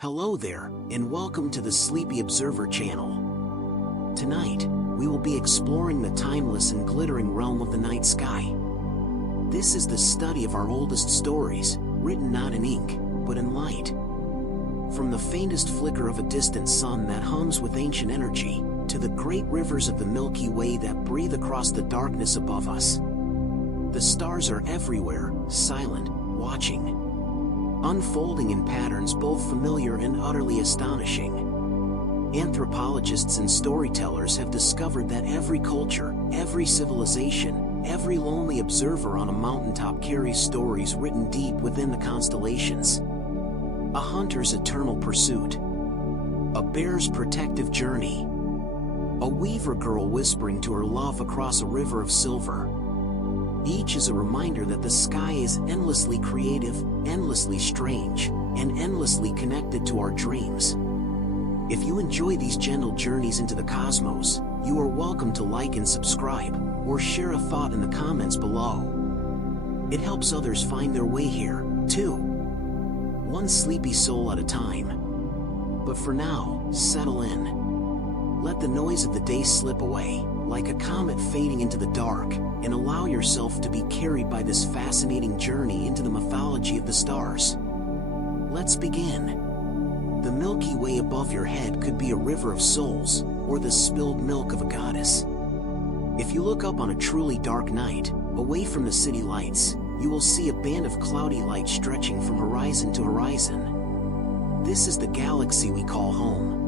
Hello there, and welcome to the Sleepy Observer channel. Tonight, we will be exploring the timeless and glittering realm of the night sky. This is the study of our oldest stories, written not in ink, but in light. From the faintest flicker of a distant sun that hums with ancient energy, to the great rivers of the Milky Way that breathe across the darkness above us. The stars are everywhere, silent, watching, unfolding in patterns both familiar and utterly astonishing. Anthropologists and storytellers have discovered that every culture, every civilization, every lonely observer on a mountaintop carries stories written deep within the constellations. A hunter's eternal pursuit, a bear's protective journey, a weaver girl whispering to her love across a river of silver. Each is a reminder that the sky is endlessly creative, endlessly strange, and endlessly connected to our dreams. If you enjoy these gentle journeys into the cosmos, you are welcome to like and subscribe, or share a thought in the comments below. It helps others find their way here, too. One sleepy soul at a time. But for now, settle in. Let the noise of the day slip away, like a comet fading into the dark, and allow yourself to be carried by this fascinating journey into the mythology of the stars. Let's begin. The Milky Way above your head could be a river of souls, or the spilled milk of a goddess. If you look up on a truly dark night, away from the city lights, you will see a band of cloudy light stretching from horizon to horizon. This is the galaxy we call home.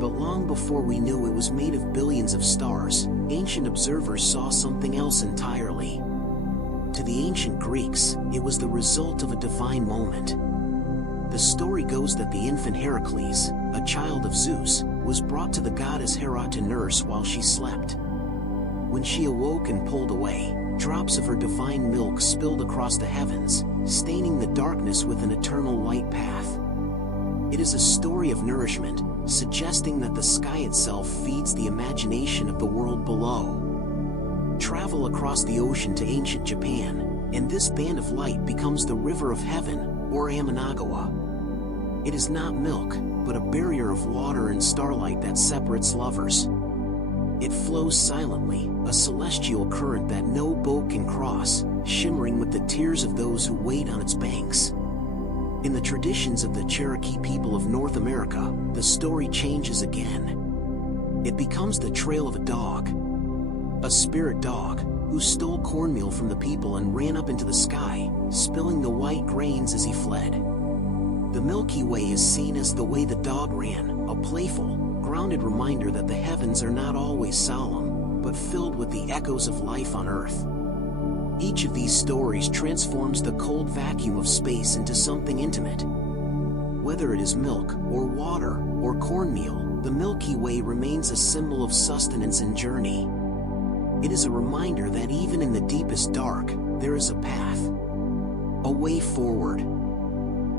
But long before we knew it was made of billions of stars, ancient observers saw something else entirely. To the ancient Greeks, it was the result of a divine moment. The story goes that the infant Heracles, a child of Zeus, was brought to the goddess Hera to nurse while she slept. When she awoke and pulled away, drops of her divine milk spilled across the heavens, staining the darkness with an eternal light path. It is a story of nourishment, suggesting that the sky itself feeds the imagination of the world below. Travel across the ocean to ancient Japan, and this band of light becomes the River of Heaven, or Amanagawa. It is not milk, but a barrier of water and starlight that separates lovers. It flows silently, a celestial current that no boat can cross, shimmering with the tears of those who wait on its banks. In the traditions of the Cherokee people of North America, the story changes again. It becomes the trail of a dog. A spirit dog, who stole cornmeal from the people and ran up into the sky, spilling the white grains as he fled. The Milky Way is seen as the way the dog ran, a playful, grounded reminder that the heavens are not always solemn, but filled with the echoes of life on Earth. Each of these stories transforms the cold vacuum of space into something intimate. Whether it is milk, or water, or cornmeal, the Milky Way remains a symbol of sustenance and journey. It is a reminder that even in the deepest dark, there is a path, a way forward,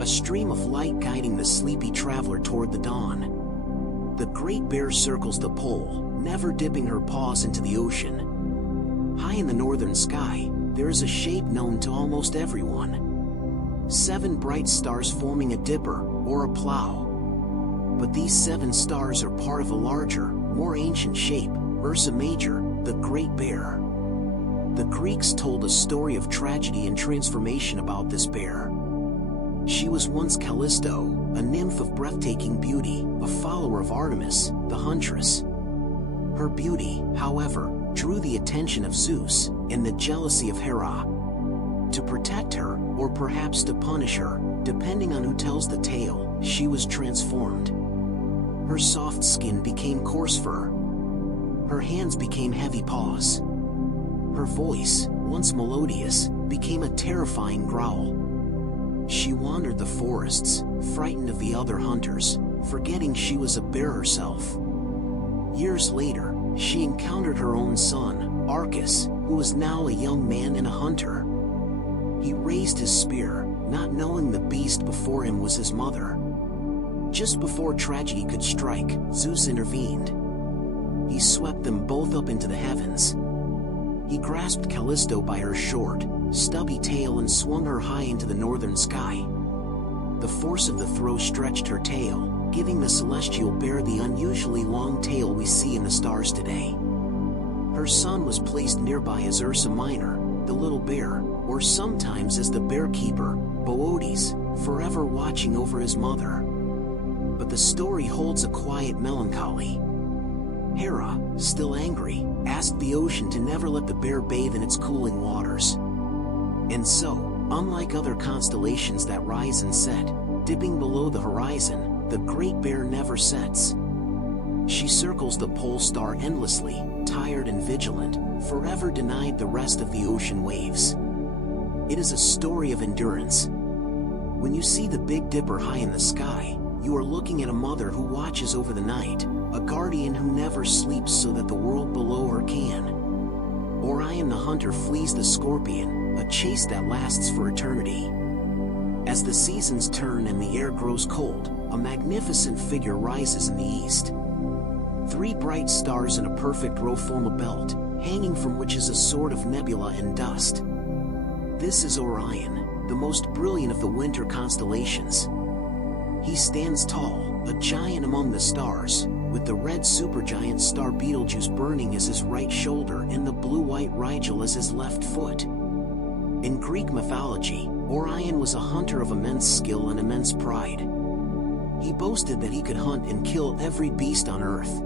a stream of light guiding the sleepy traveler toward the dawn. The Great Bear circles the pole, never dipping her paws into the ocean. High in the northern sky, there is a shape known to almost everyone. 7 bright stars forming a dipper, or a plow. But these 7 stars are part of a larger, more ancient shape, Ursa Major, the Great Bear. The Greeks told a story of tragedy and transformation about this bear. She was once Callisto, a nymph of breathtaking beauty, a follower of Artemis, the huntress. Her beauty, however, drew the attention of Zeus, and the jealousy of Hera. To protect her, or perhaps to punish her, depending on who tells the tale, she was transformed. Her soft skin became coarse fur. Her hands became heavy paws. Her voice, once melodious, became a terrifying growl. She wandered the forests, frightened of the other hunters, forgetting she was a bear herself. Years later, she encountered her own son, Arcus, who was now a young man and a hunter. He raised his spear, not knowing the beast before him was his mother. Just before tragedy could strike, Zeus intervened. He swept them both up into the heavens. He grasped Callisto by her short, stubby tail and swung her high into the northern sky. the force of the throw stretched her tail, giving the celestial bear the unusually long tail we see in the stars today. Her son was placed nearby as Ursa Minor, the little bear, or sometimes as the bear keeper, Boötes, forever watching over his mother. But the story holds a quiet melancholy. Hera, still angry, asked the ocean to never let the bear bathe in its cooling waters. And so, unlike other constellations that rise and set, dipping below the horizon, the Great Bear never sets. She circles the pole star endlessly, tired and vigilant, forever denied the rest of the ocean waves. It is a story of endurance. When you see the Big Dipper high in the sky, you are looking at a mother who watches over the night, a guardian who never sleeps so that the world below her can. Orion the hunter flees the scorpion, a chase that lasts for eternity. As the seasons turn and the air grows cold, a magnificent figure rises in the east. 3 bright stars in a perfect row form a belt, hanging from which is a sort of nebula and dust. This is Orion, the most brilliant of the winter constellations. He stands tall, a giant among the stars, with the red supergiant star Betelgeuse burning as his right shoulder and the blue-white Rigel as his left foot. In Greek mythology, Orion was a hunter of immense skill and immense pride. He boasted that he could hunt and kill every beast on Earth.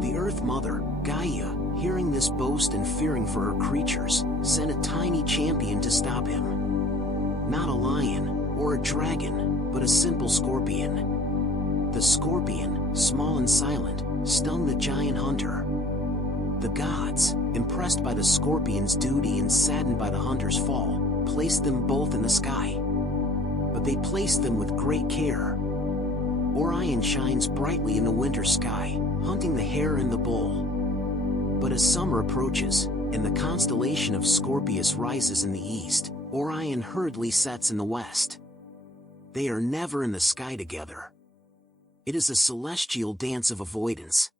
The Earth Mother, Gaia, hearing this boast and fearing for her creatures, sent a tiny champion to stop him. Not a lion, or a dragon, but a simple scorpion. The scorpion, small and silent, stung the giant hunter. The gods, impressed by the scorpion's duty and saddened by the hunter's fall, placed them both in the sky. But they placed them with great care. Orion shines brightly in the winter sky, hunting the hare and the bull. But as summer approaches, and the constellation of Scorpius rises in the east, Orion hurriedly sets in the west. They are never in the sky together. It is a celestial dance of avoidance.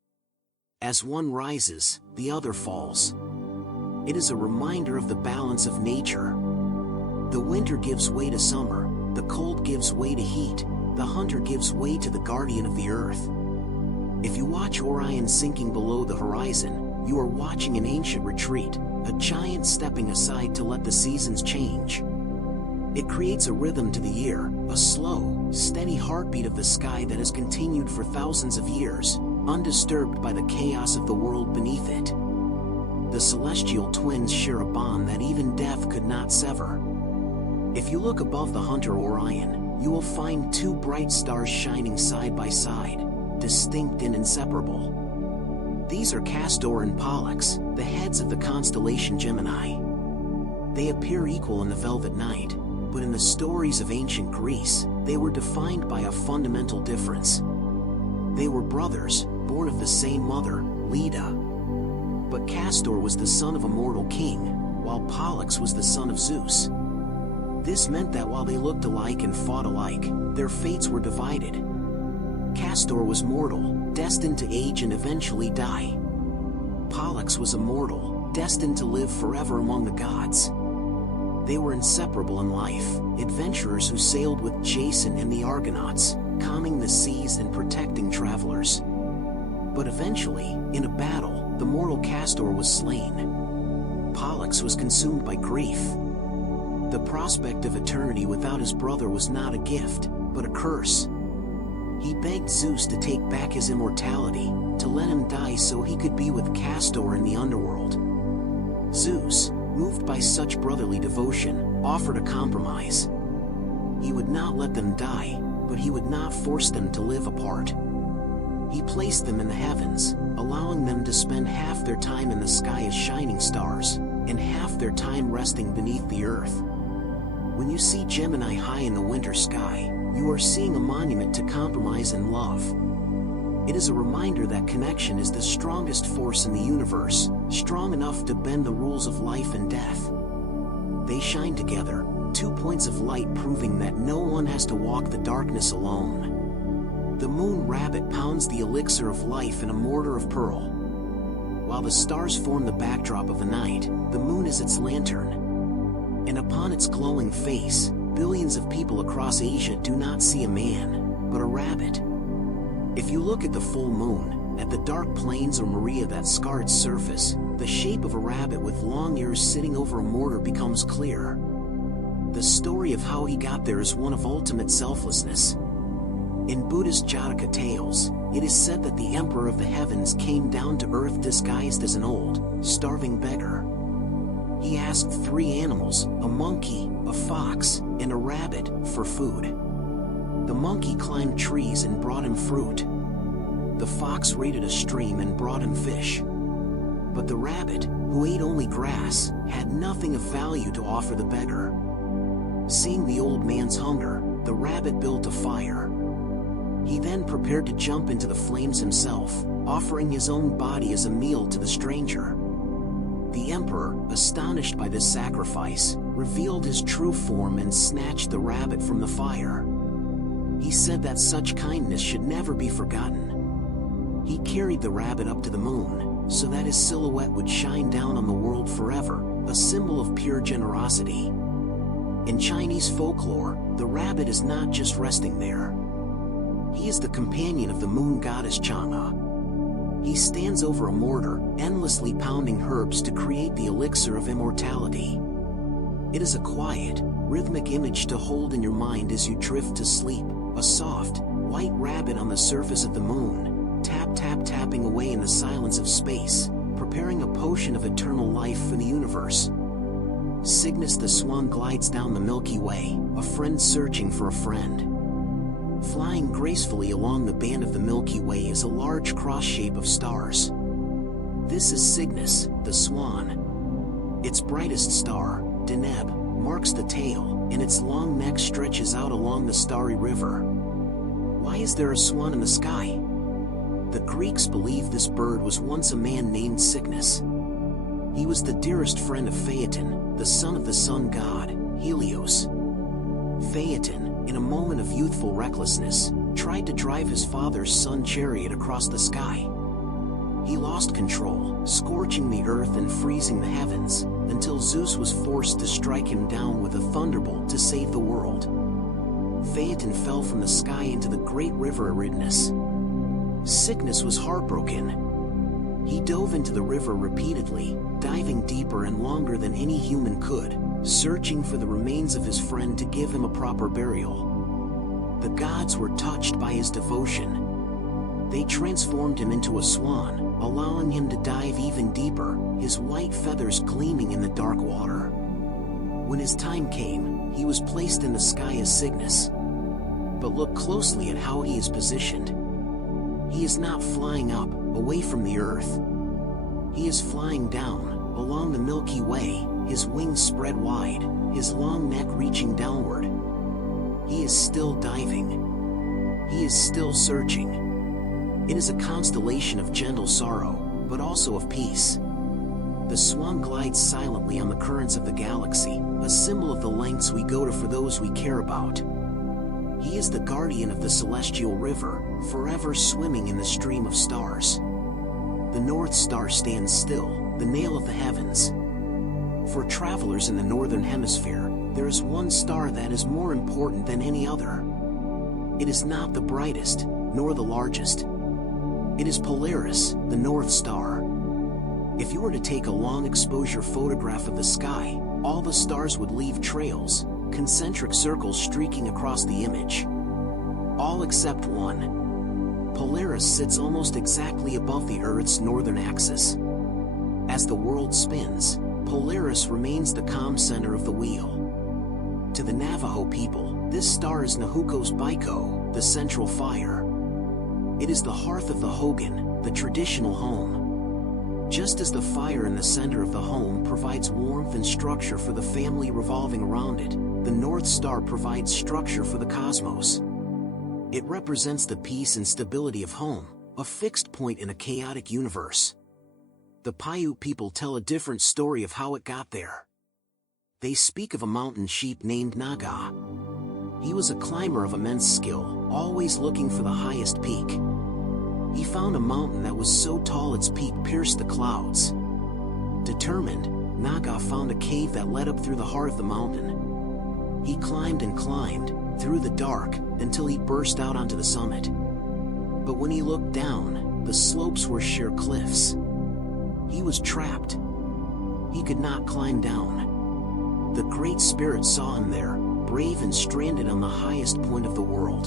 As one rises, the other falls. It is a reminder of the balance of nature. The winter gives way to summer, the cold gives way to heat, the hunter gives way to the guardian of the earth. If you watch Orion sinking below the horizon, you are watching an ancient retreat, a giant stepping aside to let the seasons change. It creates a rhythm to the year, a slow, steady heartbeat of the sky that has continued for thousands of years, undisturbed by the chaos of the world beneath it. The celestial twins share a bond that even death could not sever. If you look above the hunter Orion, you will find 2 bright stars shining side by side, distinct and inseparable. These are Castor and Pollux, the heads of the constellation Gemini. They appear equal in the velvet night, but in the stories of ancient Greece, they were defined by a fundamental difference. They were brothers, born of the same mother, Leda. But Castor was the son of a mortal king, while Pollux was the son of Zeus. This meant that while they looked alike and fought alike, their fates were divided. Castor was mortal, destined to age and eventually die. Pollux was immortal, destined to live forever among the gods. They were inseparable in life, adventurers who sailed with Jason and the Argonauts, calming the seas and protecting travelers. But eventually, in a battle, the mortal Castor was slain. Pollux was consumed by grief. The prospect of eternity without his brother was not a gift, but a curse. He begged Zeus to take back his immortality, to let him die so he could be with Castor in the underworld. Zeus, moved by such brotherly devotion, offered a compromise. He would not let them die, but he would not force them to live apart. He placed them in the heavens, allowing them to spend half their time in the sky as shining stars, and half their time resting beneath the earth. When you see Gemini high in the winter sky, you are seeing a monument to compromise and love. It is a reminder that connection is the strongest force in the universe, strong enough to bend the rules of life and death. They shine together, 2 points of light proving that no one has to walk the darkness alone. The moon rabbit pounds the elixir of life in a mortar of pearl. While the stars form the backdrop of the night, the moon is its lantern. And upon its glowing face, billions of people across Asia do not see a man, but a rabbit. If you look at the full moon, at the dark plains or Maria that scarred surface, the shape of a rabbit with long ears sitting over a mortar becomes clear. The story of how he got there is one of ultimate selflessness. In Buddhist Jataka tales, it is said that the Emperor of the Heavens came down to earth disguised as an old, starving beggar. He asked 3 animals, a monkey, a fox, and a rabbit, for food. The monkey climbed trees and brought him fruit. The fox raided a stream and brought him fish. But the rabbit, who ate only grass, had nothing of value to offer the beggar. Seeing the old man's hunger, the rabbit built a fire. He then prepared to jump into the flames himself, offering his own body as a meal to the stranger. The emperor, astonished by this sacrifice, revealed his true form and snatched the rabbit from the fire. He said that such kindness should never be forgotten. He carried the rabbit up to the moon, so that his silhouette would shine down on the world forever, a symbol of pure generosity. In Chinese folklore, the rabbit is not just resting there. He is the companion of the moon goddess Chang'e. He stands over a mortar, endlessly pounding herbs to create the elixir of immortality. It is a quiet, rhythmic image to hold in your mind as you drift to sleep, a soft, white rabbit on the surface of the moon, tapping away in the silence of space, preparing a potion of eternal life for the universe. Cygnus the swan glides down the Milky Way, a friend searching for a friend. Flying gracefully along the band of the Milky Way is a large cross shape of stars. This is Cygnus, the swan. Its brightest star, Deneb, marks the tail, and its long neck stretches out along the starry river. Why is there a swan in the sky? The Greeks believe this bird was once a man named Cygnus. He was the dearest friend of Phaeton, the son of the sun god, Helios. Phaeton, in a moment of youthful recklessness, tried to drive his father's sun chariot across the sky. He lost control, scorching the earth and freezing the heavens, until Zeus was forced to strike him down with a thunderbolt to save the world. Phaeton fell from the sky into the great river Eridanus. Cygnus was heartbroken. He dove into the river repeatedly, diving deeper and longer than any human could, searching for the remains of his friend to give him a proper burial. The gods were touched by his devotion. They transformed him into a swan, allowing him to dive even deeper, his white feathers gleaming in the dark water. When his time came, he was placed in the sky as Cygnus. But look closely at how he is positioned. He is not flying up, away from the earth. He is flying down, along the Milky Way, his wings spread wide, his long neck reaching downward. He is still diving. He is still searching. It is a constellation of gentle sorrow, but also of peace. The swan glides silently on the currents of the galaxy, a symbol of the lengths we go to for those we care about. He is the guardian of the celestial river, forever swimming in the stream of stars. The North Star stands still, the nail of the heavens. For travelers in the Northern Hemisphere, there is one star that is more important than any other. It is not the brightest, nor the largest. It is Polaris, the North Star. If you were to take a long exposure photograph of the sky, all the stars would leave trails, concentric circles streaking across the image. All except one. Polaris sits almost exactly above the Earth's northern axis. As the world spins, Polaris remains the calm center of the wheel. To the Navajo people, this star is Nahuko's Baiko, the central fire. It is the hearth of the Hogan, the traditional home. Just as the fire in the center of the home provides warmth and structure for the family revolving around it, the North Star provides structure for the cosmos. It represents the peace and stability of home, a fixed point in a chaotic universe. The Paiute people tell a different story of how it got there. They speak of a mountain sheep named Naga. He was a climber of immense skill, always looking for the highest peak. He found a mountain that was so tall its peak pierced the clouds. Determined, Naga found a cave that led up through the heart of the mountain. He climbed and climbed, through the dark, until he burst out onto the summit. But when he looked down, the slopes were sheer cliffs. He was trapped. He could not climb down. The Great Spirit saw him there, brave and stranded on the highest point of the world.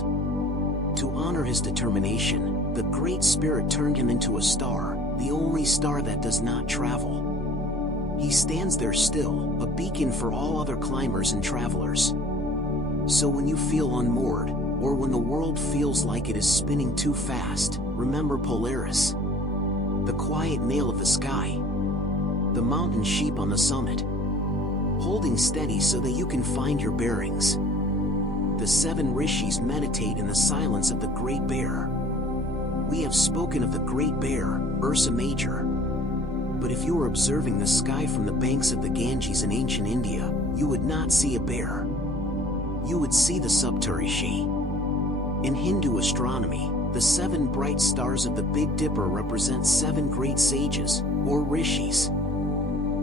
To honor his determination, the Great Spirit turned him into a star, the only star that does not travel. He stands there still, a beacon for all other climbers and travelers. So when you feel unmoored, or when the world feels like it is spinning too fast, remember Polaris, the quiet nail of the sky, the mountain sheep on the summit, holding steady so that you can find your bearings. The 7 rishis meditate in the silence of the Great Bear. We have spoken of the Great Bear, Ursa Major. But if you were observing the sky from the banks of the Ganges in ancient India, you would not see a bear. You would see the Saptarishi. In Hindu astronomy, the 7 bright stars of the Big Dipper represent 7 great sages, or rishis.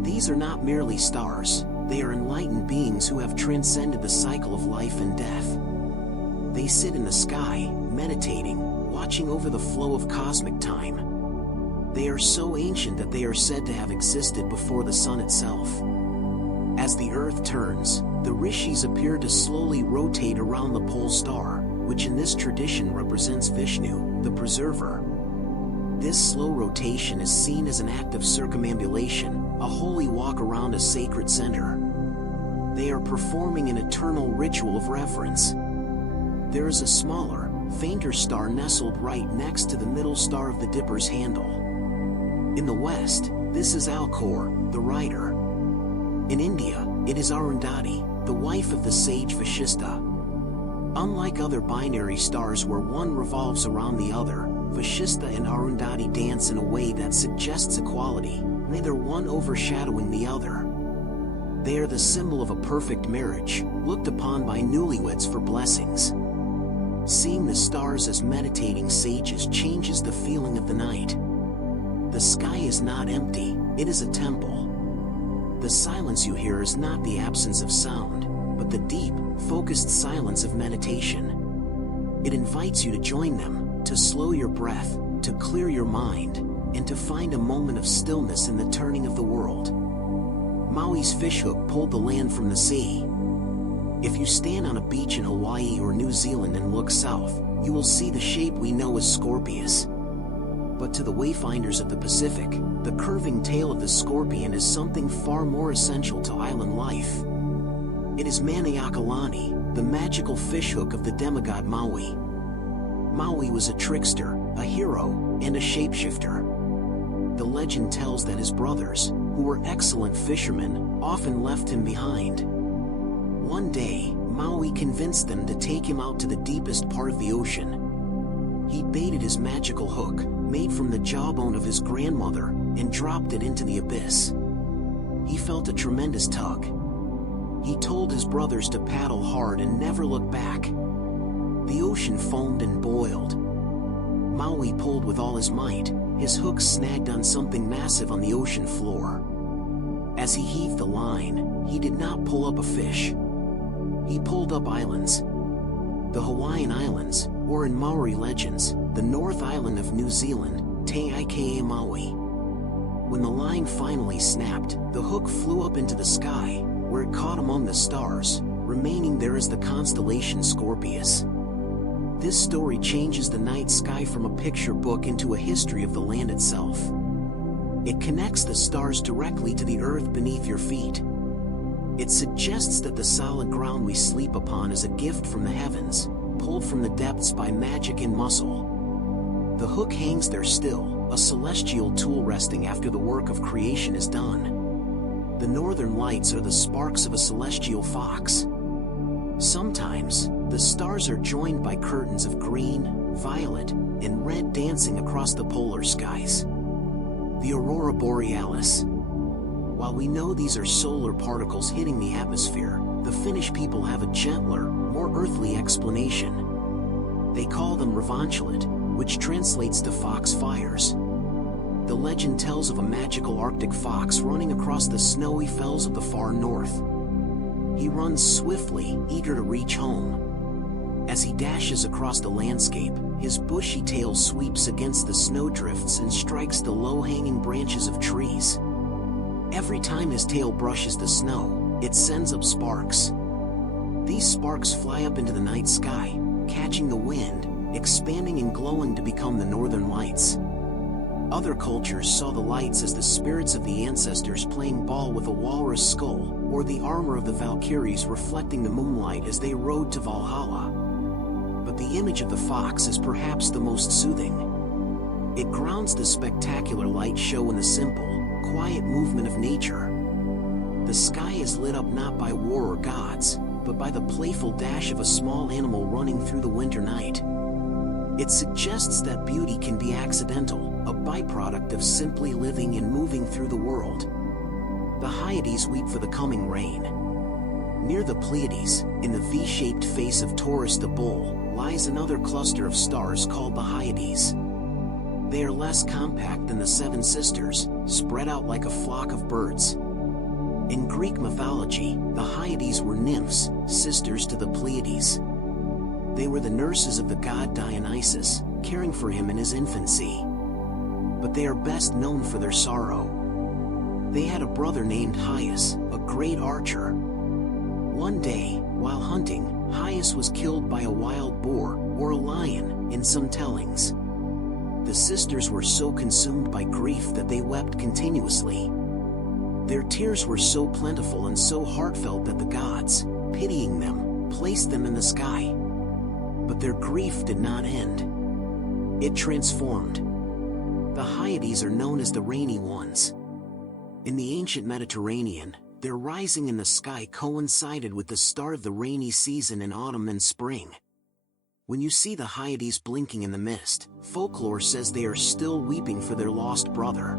These are not merely stars, they are enlightened beings who have transcended the cycle of life and death. They sit in the sky, meditating, watching over the flow of cosmic time. They are so ancient that they are said to have existed before the sun itself. As the earth turns, the rishis appear to slowly rotate around the pole star, which in this tradition represents Vishnu, the preserver. This slow rotation is seen as an act of circumambulation, a holy walk around a sacred center. They are performing an eternal ritual of reverence. There is a smaller, fainter star nestled right next to the middle star of the Dipper's handle. In the West, this is Alcor, the rider. In India, it is Arundhati, the wife of the sage Vashishta. Unlike other binary stars where one revolves around the other, Vashishta and Arundhati dance in a way that suggests equality, neither one overshadowing the other. They are the symbol of a perfect marriage, looked upon by newlyweds for blessings. Seeing the stars as meditating sages changes the feeling of the night. The sky is not empty, it is a temple. The silence you hear is not the absence of sound, but the deep, focused silence of meditation. It invites you to join them, to slow your breath, to clear your mind, and to find a moment of stillness in the turning of the world. Maui's fishhook pulled the land from the sea. If you stand on a beach in Hawaii or New Zealand and look south, you will see the shape we know as Scorpius. But to the wayfinders of the Pacific, the curving tail of the scorpion is something far more essential to island life. It is Maniakalani, the magical fishhook of the demigod Maui. Maui was a trickster, a hero, and a shapeshifter. The legend tells that his brothers, who were excellent fishermen, often left him behind. One day, Maui convinced them to take him out to the deepest part of the ocean. He baited his magical hook, made from the jawbone of his grandmother, and dropped it into the abyss. He felt a tremendous tug. He told his brothers to paddle hard and never look back. The ocean foamed and boiled. Maui pulled with all his might, his hook snagged on something massive on the ocean floor. As he heaved the line, he did not pull up a fish. He pulled up islands. The Hawaiian Islands, or in Maori legends, the North Island of New Zealand, Te Aike Maui. When the line finally snapped, the hook flew up into the sky, where it caught among the stars, remaining there as the constellation Scorpius. This story changes the night sky from a picture book into a history of the land itself. It connects the stars directly to the earth beneath your feet. It suggests that the solid ground we sleep upon is a gift from the heavens, pulled from the depths by magic and muscle. The hook hangs there still, a celestial tool resting after the work of creation is done. The northern lights are the sparks of a celestial fox. Sometimes, the stars are joined by curtains of green, violet, and red dancing across the polar skies. The aurora borealis. While we know these are solar particles hitting the atmosphere, the Finnish people have a gentler, more earthly explanation. They call them revanchelit, which translates to fox fires. The legend tells of a magical Arctic fox running across the snowy fells of the far north. He runs swiftly, eager to reach home. As he dashes across the landscape, his bushy tail sweeps against the snowdrifts and strikes the low-hanging branches of trees. Every time his tail brushes the snow, it sends up sparks. These sparks fly up into the night sky, catching the wind, expanding and glowing to become the northern lights. Other cultures saw the lights as the spirits of the ancestors playing ball with a walrus skull, or the armor of the Valkyries reflecting the moonlight as they rode to Valhalla. But the image of the fox is perhaps the most soothing. It grounds the spectacular light show in the simple, quiet movement of nature. The sky is lit up not by war or gods, but by the playful dash of a small animal running through the winter night. It suggests that beauty can be accidental, a byproduct of simply living and moving through the world. The Hyades weep for the coming rain. Near the Pleiades, in the V-shaped face of Taurus the bull, lies another cluster of stars called the Hyades. They are less compact than the Seven Sisters, spread out like a flock of birds. In Greek mythology, the Hyades were nymphs, sisters to the Pleiades. They were the nurses of the god Dionysus, caring for him in his infancy. But they are best known for their sorrow. They had a brother named Hyas, a great archer. One day, while hunting, Hyas was killed by a wild boar, or a lion, in some tellings. The sisters were so consumed by grief that they wept continuously. Their tears were so plentiful and so heartfelt that the gods, pitying them, placed them in the sky. But their grief did not end. It transformed. The Hyades are known as the rainy ones. In the ancient Mediterranean, their rising in the sky coincided with the start of the rainy season in autumn and spring. When you see the Hyades blinking in the mist, folklore says they are still weeping for their lost brother.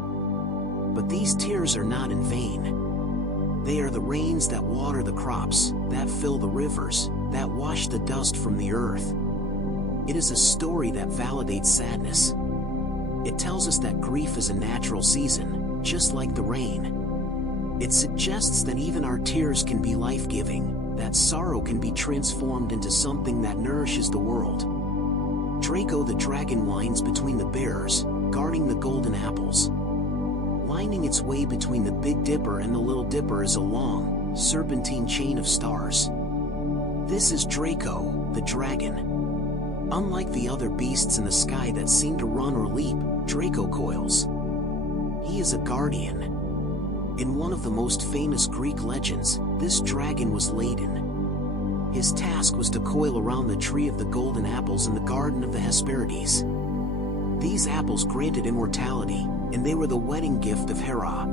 But these tears are not in vain. They are the rains that water the crops, that fill the rivers, that wash the dust from the earth. It is a story that validates sadness. It tells us that grief is a natural season, just like the rain. It suggests that even our tears can be life-giving, that sorrow can be transformed into something that nourishes the world. Draco the dragon winds between the bearers, guarding the golden apples. Winding its way between the Big Dipper and the Little Dipper is a long, serpentine chain of stars. This is Draco, the dragon. Unlike the other beasts in the sky that seem to run or leap, Draco coils. He is a guardian. In one of the most famous Greek legends, this dragon was laden. His task was to coil around the tree of the golden apples in the garden of the Hesperides. These apples granted immortality, and they were the wedding gift of Hera.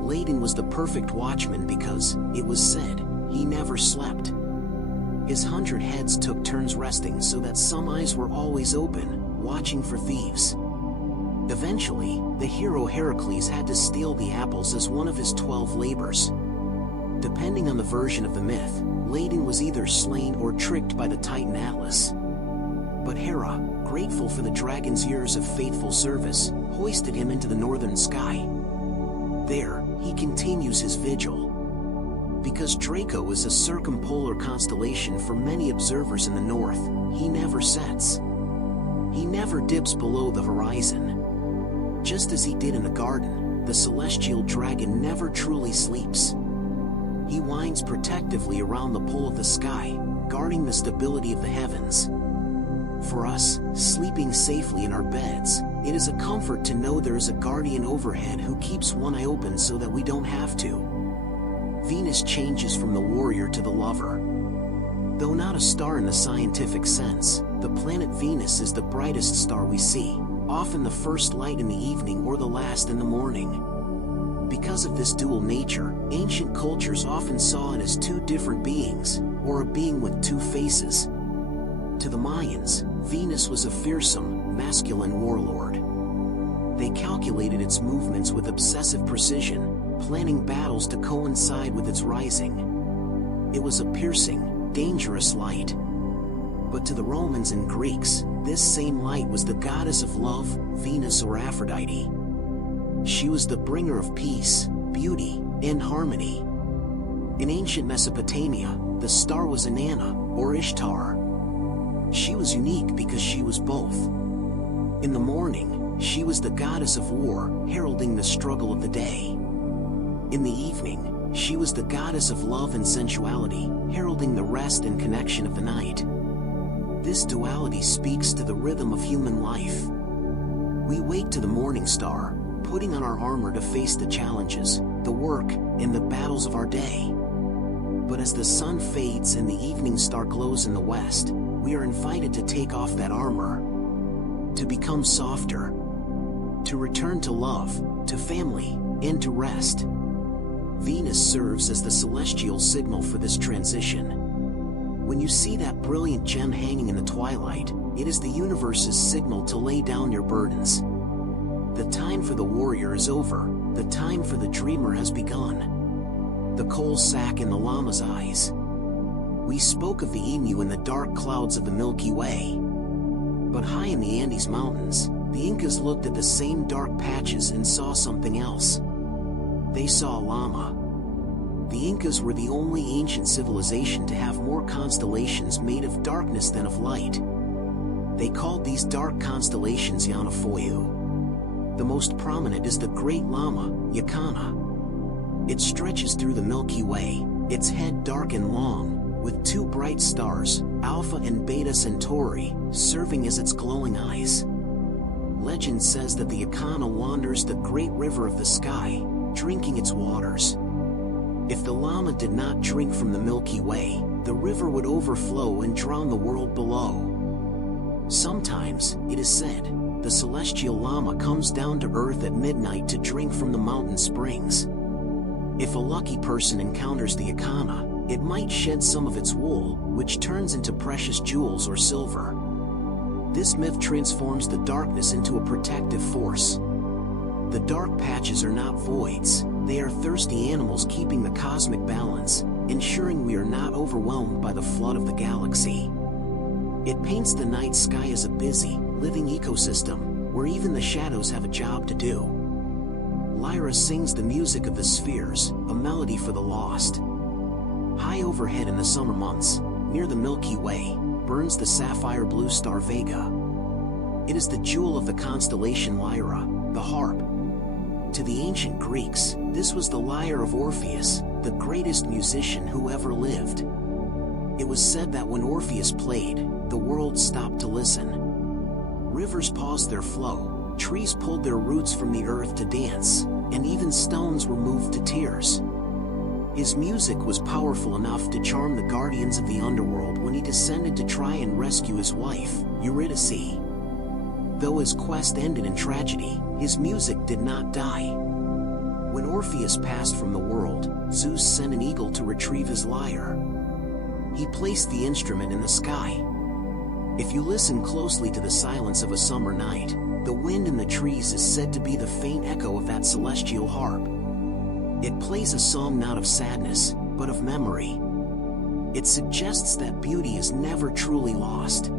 Laden was the perfect watchman because, it was said, he never slept. His 100 heads took turns resting so that some eyes were always open, watching for thieves. Eventually, the hero Heracles had to steal the apples as one of his 12 labors. Depending on the version of the myth, Laden was either slain or tricked by the Titan Atlas. But Hera, grateful for the dragon's years of faithful service, hoisted him into the northern sky. There, he continues his vigil. Because Draco is a circumpolar constellation for many observers in the north, he never sets. He never dips below the horizon. Just as he did in the garden, the celestial dragon never truly sleeps. He winds protectively around the pole of the sky, guarding the stability of the heavens. For us, sleeping safely in our beds, it is a comfort to know there is a guardian overhead who keeps one eye open so that we don't have to. Venus changes from the warrior to the lover. Though not a star in the scientific sense, the planet Venus is the brightest star we see, often the first light in the evening or the last in the morning. Because of this dual nature, ancient cultures often saw it as two different beings, or a being with two faces. To the Mayans, Venus was a fearsome, masculine warlord. They calculated its movements with obsessive precision, planning battles to coincide with its rising. It was a piercing, dangerous light. But to the Romans and Greeks, this same light was the goddess of love, Venus or Aphrodite. She was the bringer of peace, beauty, and harmony. In ancient Mesopotamia, the star was Inanna, or Ishtar. She was unique because she was both. In the morning, she was the goddess of war, heralding the struggle of the day. In the evening, she was the goddess of love and sensuality, heralding the rest and connection of the night. This duality speaks to the rhythm of human life. We wake to the morning star, putting on our armor to face the challenges, the work, and the battles of our day. But as the sun fades and the evening star glows in the west, we are invited to take off that armor, to become softer, to return to love, to family, and to rest. Venus serves as the celestial signal for this transition. When you see that brilliant gem hanging in the twilight, it is the universe's signal to lay down your burdens. The time for the warrior is over, the time for the dreamer has begun. The coal sack in the llama's eyes. We spoke of the emu in the dark clouds of the Milky Way. But high in the Andes Mountains, the Incas looked at the same dark patches and saw something else. They saw a llama. The Incas were the only ancient civilization to have more constellations made of darkness than of light. They called these dark constellations Yanafoyu. The most prominent is the Great Llama, Yakana. It stretches through the Milky Way, its head dark and long, with two bright stars, Alpha and Beta Centauri, serving as its glowing eyes. Legend says that the Yakana wanders the great river of the sky, drinking its waters. If the llama did not drink from the Milky Way, the river would overflow and drown the world below. Sometimes, it is said, the celestial llama comes down to earth at midnight to drink from the mountain springs. If a lucky person encounters the Yakana, it might shed some of its wool, which turns into precious jewels or silver. This myth transforms the darkness into a protective force. The dark patches are not voids, they are thirsty animals keeping the cosmic balance, ensuring we are not overwhelmed by the flood of the galaxy. It paints the night sky as a busy, living ecosystem, where even the shadows have a job to do. Lyra sings the music of the spheres, a melody for the lost. High overhead in the summer months, near the Milky Way, burns the sapphire blue star Vega. It is the jewel of the constellation Lyra, the harp. To the ancient Greeks, this was the lyre of Orpheus, the greatest musician who ever lived. It was said that when Orpheus played, the world stopped to listen. Rivers paused their flow, trees pulled their roots from the earth to dance, and even stones were moved to tears. His music was powerful enough to charm the guardians of the underworld when he descended to try and rescue his wife, Eurydice. Though his quest ended in tragedy, his music did not die. When Orpheus passed from the world, Zeus sent an eagle to retrieve his lyre. He placed the instrument in the sky. If you listen closely to the silence of a summer night, the wind in the trees is said to be the faint echo of that celestial harp. It plays a song not of sadness, but of memory. It suggests that beauty is never truly lost.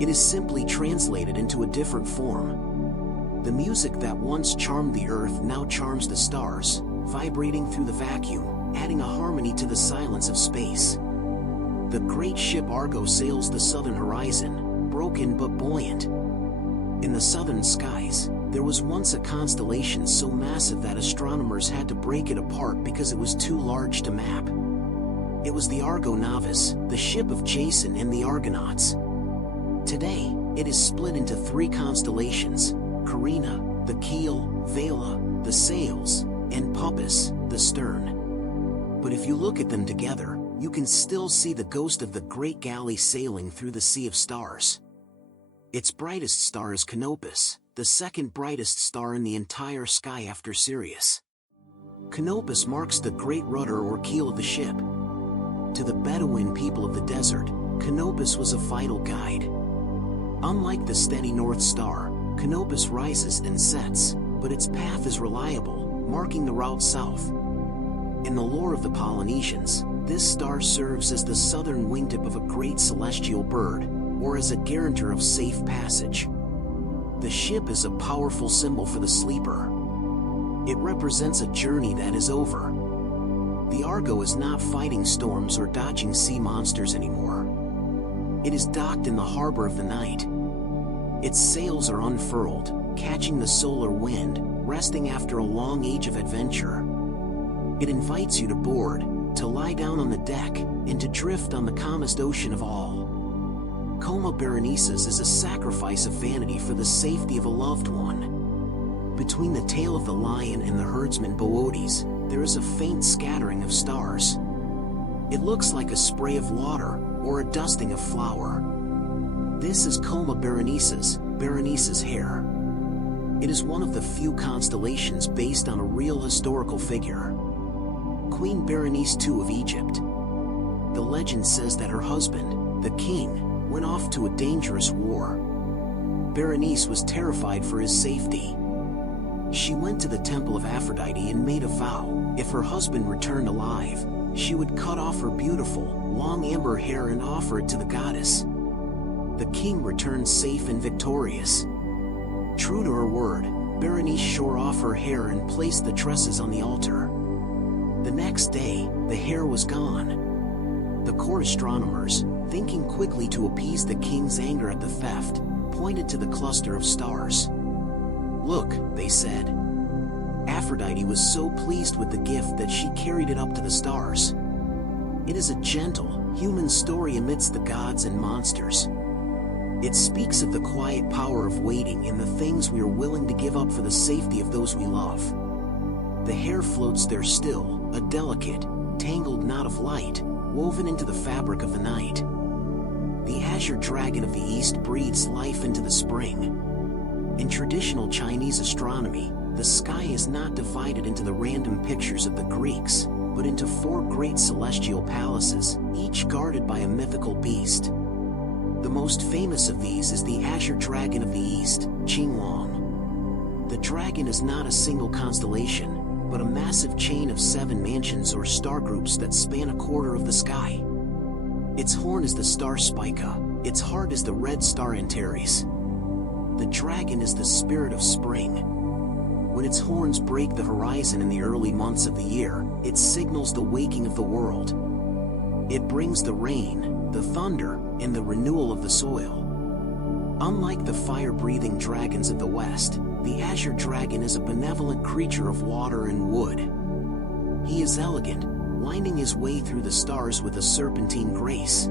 It is simply translated into a different form. The music that once charmed the earth now charms the stars, vibrating through the vacuum, adding a harmony to the silence of space. The great ship Argo sails the southern horizon, broken but buoyant. In the southern skies, there was once a constellation so massive that astronomers had to break it apart because it was too large to map. It was the Argo Novice, the ship of Jason and the Argonauts. Today, it is split into three constellations: Carina, the keel, Vela, the sails, and Puppis, the stern. But if you look at them together, you can still see the ghost of the great galley sailing through the sea of stars. Its brightest star is Canopus, the second brightest star in the entire sky after Sirius. Canopus marks the great rudder or keel of the ship. To the Bedouin people of the desert, Canopus was a vital guide. Unlike the steady North Star, Canopus rises and sets, but its path is reliable, marking the route south. In the lore of the Polynesians, this star serves as the southern wingtip of a great celestial bird, or as a guarantor of safe passage. The ship is a powerful symbol for the sleeper. It represents a journey that is over. The Argo is not fighting storms or dodging sea monsters anymore. It is docked in the harbor of the night. Its sails are unfurled, catching the solar wind, resting after a long age of adventure. It invites you to board, to lie down on the deck, and to drift on the calmest ocean of all. Coma Berenices is a sacrifice of vanity for the safety of a loved one. Between the tail of the lion and the herdsman Boötes, there is a faint scattering of stars. It looks like a spray of water, or a dusting of flour. This is Coma Berenices, Berenice's hair. It is one of the few constellations based on a real historical figure. Queen Berenice II of Egypt. The legend says that her husband, the king, went off to a dangerous war. Berenice was terrified for his safety. She went to the temple of Aphrodite and made a vow: if her husband returned alive, she would cut off her beautiful, long amber hair and offer it to the goddess. The king returned safe and victorious. True to her word, Berenice shore off her hair and placed the tresses on the altar. The next day, the hair was gone. The court astronomers, thinking quickly to appease the king's anger at the theft, pointed to the cluster of stars. "Look," they said. Aphrodite was so pleased with the gift that she carried it up to the stars. It is a gentle, human story amidst the gods and monsters. It speaks of the quiet power of waiting and the things we are willing to give up for the safety of those we love. The hair floats there still, a delicate, tangled knot of light, woven into the fabric of the night. The azure dragon of the east breathes life into the spring. In traditional Chinese astronomy, the sky is not divided into the random pictures of the Greeks, but into 4 great celestial palaces, each guarded by a mythical beast. The most famous of these is the azure dragon of the east, Qinglong. The dragon is not a single constellation, but a massive chain of 7 mansions or star groups that span a quarter of the sky. Its horn is the star Spica, its heart is the red star Antares. The dragon is the spirit of spring. When its horns break the horizon in the early months of the year, it signals the waking of the world. It brings the rain, the thunder, and the renewal of the soil. Unlike the fire-breathing dragons of the west, the azure dragon is a benevolent creature of water and wood. He is elegant, winding his way through the stars with a serpentine grace.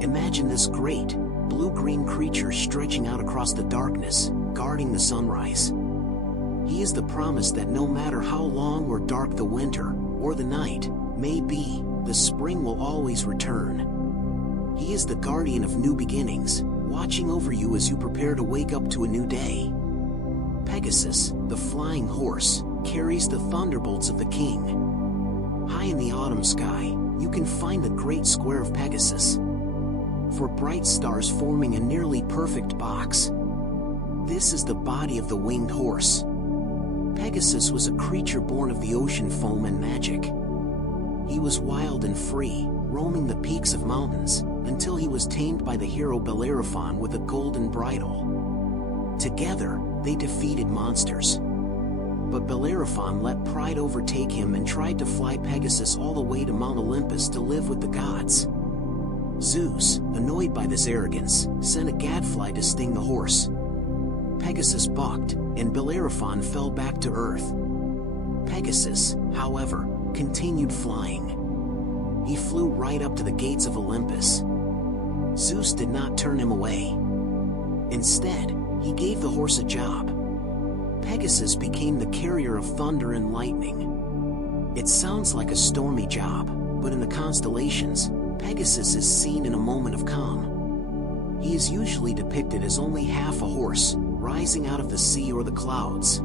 Imagine this great, blue-green creature stretching out across the darkness, guarding the sunrise. He is the promise that no matter how long or dark the winter, or the night, may be, the spring will always return. He is the guardian of new beginnings, watching over you as you prepare to wake up to a new day. Pegasus, the flying horse, carries the thunderbolts of the king. High in the autumn sky, you can find the great square of Pegasus. 4 bright stars forming a nearly perfect box. This is the body of the winged horse. Pegasus was a creature born of the ocean foam and magic. He was wild and free, roaming the peaks of mountains, until he was tamed by the hero Bellerophon with a golden bridle. Together, they defeated monsters. But Bellerophon let pride overtake him and tried to fly Pegasus all the way to Mount Olympus to live with the gods. Zeus, annoyed by this arrogance, sent a gadfly to sting the horse. Pegasus bucked, and Bellerophon fell back to earth. Pegasus, however, continued flying. He flew right up to the gates of Olympus. Zeus did not turn him away. Instead, he gave the horse a job. Pegasus became the carrier of thunder and lightning. It sounds like a stormy job, but in the constellations, Pegasus is seen in a moment of calm. He is usually depicted as only half a horse, rising out of the sea or the clouds.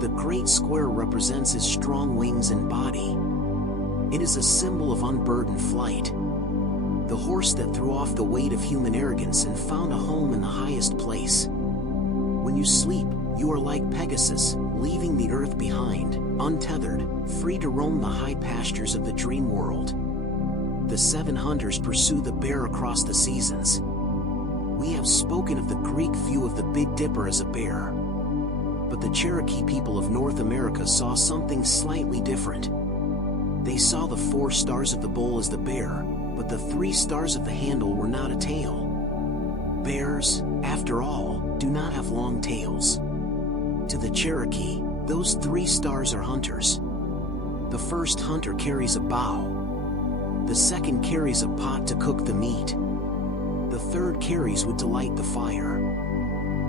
The great square represents his strong wings and body. It is a symbol of unburdened flight. The horse that threw off the weight of human arrogance and found a home in the highest place. When you sleep, you are like Pegasus, leaving the earth behind, untethered, free to roam the high pastures of the dream world. The 7 hunters pursue the bear across the seasons. We have spoken of the Greek view of the Big Dipper as a bear. But the Cherokee people of North America saw something slightly different. They saw the 4 stars of the bowl as the bear, but the 3 stars of the handle were not a tail. Bears, after all, do not have long tails. To the Cherokee, those 3 stars are hunters. The first hunter carries a bow. The second carries a pot to cook the meat. The third carries wood to light the fire.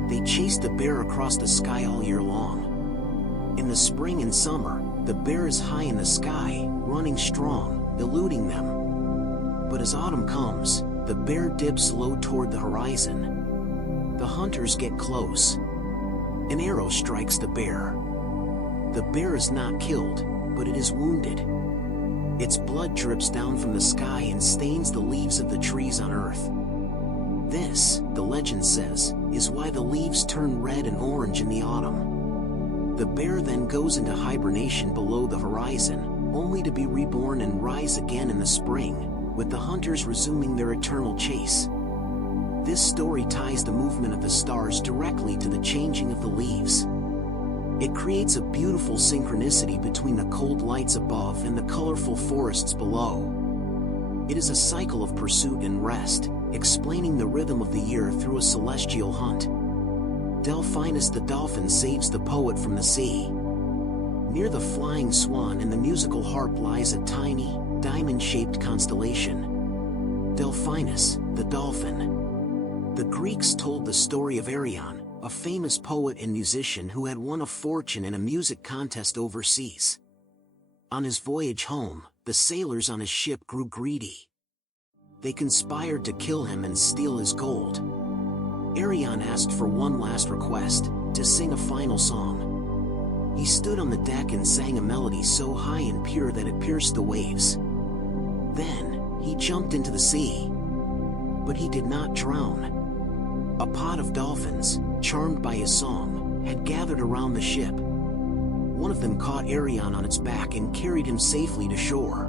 They chase the bear across the sky all year long. In the spring and summer, the bear is high in the sky, running strong, eluding them. But as autumn comes, the bear dips low toward the horizon. The hunters get close. An arrow strikes the bear. The bear is not killed, but it is wounded. Its blood drips down from the sky and stains the leaves of the trees on earth. This, the legend says, is why the leaves turn red and orange in the autumn. The bear then goes into hibernation below the horizon, only to be reborn and rise again in the spring, with the hunters resuming their eternal chase. This story ties the movement of the stars directly to the changing of the leaves. It creates a beautiful synchronicity between the cold lights above and the colorful forests below. It is a cycle of pursuit and rest, explaining the rhythm of the year through a celestial hunt. Delphinus the dolphin saves the poet from the sea. Near the flying swan and the musical harp lies a tiny, diamond-shaped constellation. Delphinus, the dolphin. The Greeks told the story of Arion, a famous poet and musician who had won a fortune in a music contest overseas. On his voyage home, the sailors on his ship grew greedy. They conspired to kill him and steal his gold. Arion asked for one last request, to sing a final song. He stood on the deck and sang a melody so high and pure that it pierced the waves. Then, he jumped into the sea. But he did not drown. A pod of dolphins, charmed by his song, had gathered around the ship. One of them caught Arion on its back and carried him safely to shore.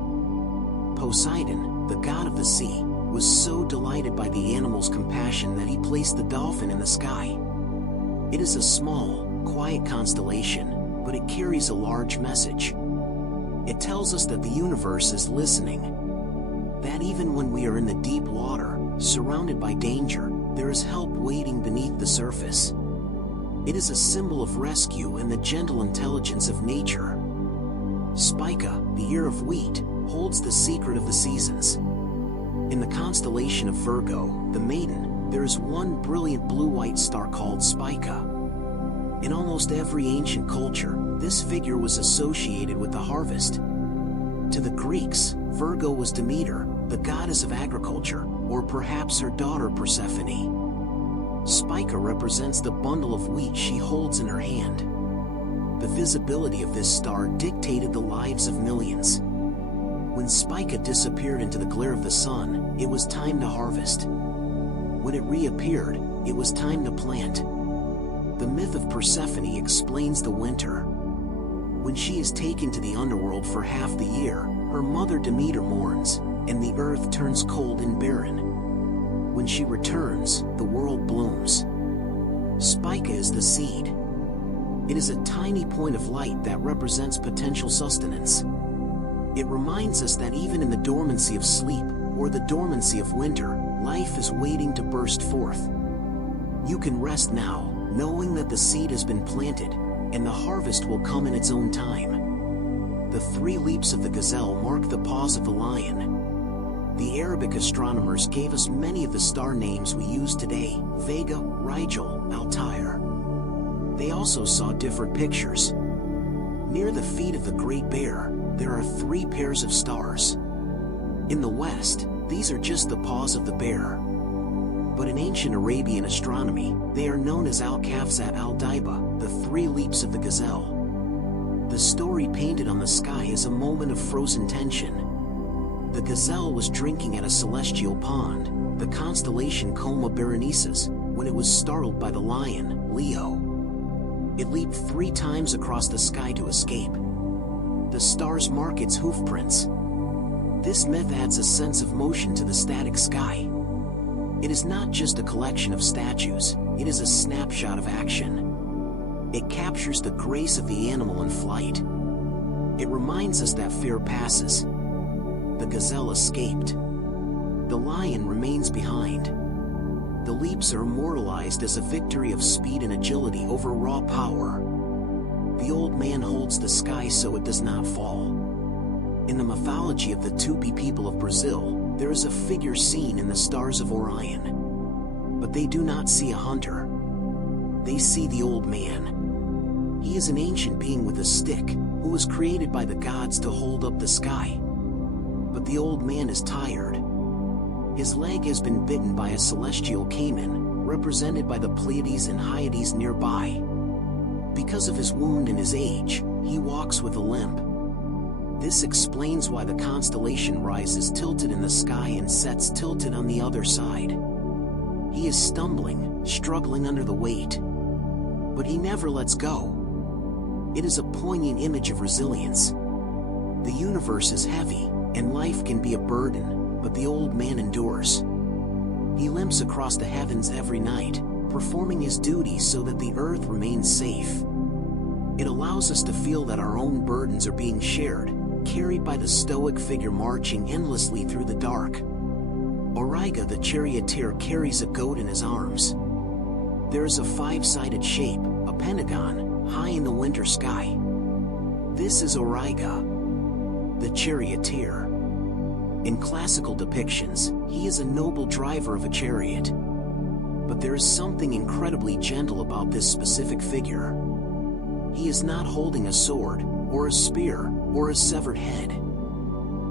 Poseidon, the god of the sea, was so delighted by the animal's compassion that he placed the dolphin in the sky. It is a small, quiet constellation, but it carries a large message. It tells us that the universe is listening. That even when we are in the deep water, surrounded by danger, there is help waiting beneath the surface. It is a symbol of rescue and the gentle intelligence of nature. Spica, the ear of wheat, holds the secret of the seasons. In the constellation of Virgo, the maiden, there is one brilliant blue-white star called Spica. In almost every ancient culture, this figure was associated with the harvest. To the Greeks, Virgo was Demeter, the goddess of agriculture, or perhaps her daughter Persephone. Spica represents the bundle of wheat she holds in her hand. The visibility of this star dictated the lives of millions. When Spica disappeared into the glare of the sun, it was time to harvest. When it reappeared, it was time to plant. The myth of Persephone explains the winter. When she is taken to the underworld for half the year, her mother Demeter mourns, and the earth turns cold and barren. When she returns, the world blooms. Spica is the seed. It is a tiny point of light that represents potential sustenance. It reminds us that even in the dormancy of sleep, or the dormancy of winter, life is waiting to burst forth. You can rest now, knowing that the seed has been planted, and the harvest will come in its own time. The 3 leaps of the gazelle mark the pause of the lion. The Arabic astronomers gave us many of the star names we use today: Vega, Rigel, Altair. They also saw different pictures. Near the feet of the Great Bear, there are 3 pairs of stars. In the west, these are just the paws of the bear. But in ancient Arabian astronomy, they are known as Al-Kafzat al-Daiba, the 3 leaps of the gazelle. The story painted on the sky is a moment of frozen tension. The gazelle was drinking at a celestial pond, the constellation Coma Berenices, when it was startled by the lion, Leo. It leaped 3 times across the sky to escape. The stars mark its hoof prints. This myth adds a sense of motion to the static sky. It is not just a collection of statues, it is a snapshot of action. It captures the grace of the animal in flight. It reminds us that fear passes. The gazelle escaped. The lion remains behind. The leaps are immortalized as a victory of speed and agility over raw power. The old man holds the sky so it does not fall. In the mythology of the Tupi people of Brazil, there is a figure seen in the stars of Orion. But they do not see a hunter. They see the old man. He is an ancient being with a stick, who was created by the gods to hold up the sky. But the old man is tired. His leg has been bitten by a celestial caiman, represented by the Pleiades and Hyades nearby. Because of his wound and his age, he walks with a limp. This explains why the constellation rises tilted in the sky and sets tilted on the other side. He is stumbling, struggling under the weight. But he never lets go. It is a poignant image of resilience. The universe is heavy, and life can be a burden, but the old man endures. He limps across the heavens every night, performing his duties so that the earth remains safe. It allows us to feel that our own burdens are being shared, carried by the stoic figure marching endlessly through the dark. Auriga the charioteer carries a goat in his arms. There is a five-sided shape, a pentagon, high in the winter sky. This is Auriga, the charioteer. In classical depictions, he is a noble driver of a chariot. But there is something incredibly gentle about this specific figure. He is not holding a sword, or a spear, or a severed head.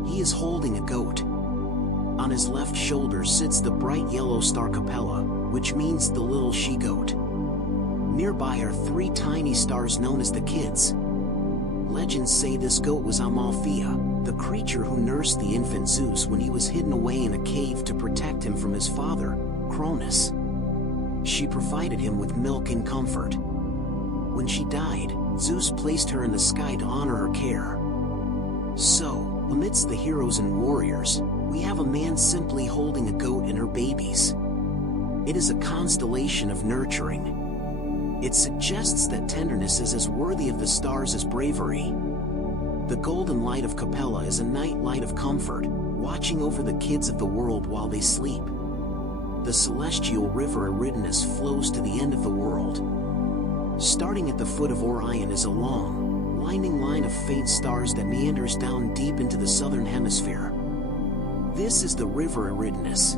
He is holding a goat. On his left shoulder sits the bright yellow star Capella, which means the little she-goat. Nearby are three tiny stars known as the kids. Legends say this goat was Amalthea, the creature who nursed the infant Zeus when he was hidden away in a cave to protect him from his father, Cronus. She provided him with milk and comfort. When she died, Zeus placed her in the sky to honor her care. So, amidst the heroes and warriors, we have a man simply holding a goat and her babies. It is a constellation of nurturing. It suggests that tenderness is as worthy of the stars as bravery. The golden light of Capella is a night light of comfort, watching over the kids of the world while they sleep. The celestial river Eridanus flows to the end of the world. Starting at the foot of Orion is a long, winding line of faint stars that meanders down deep into the southern hemisphere. This is the river Eridanus.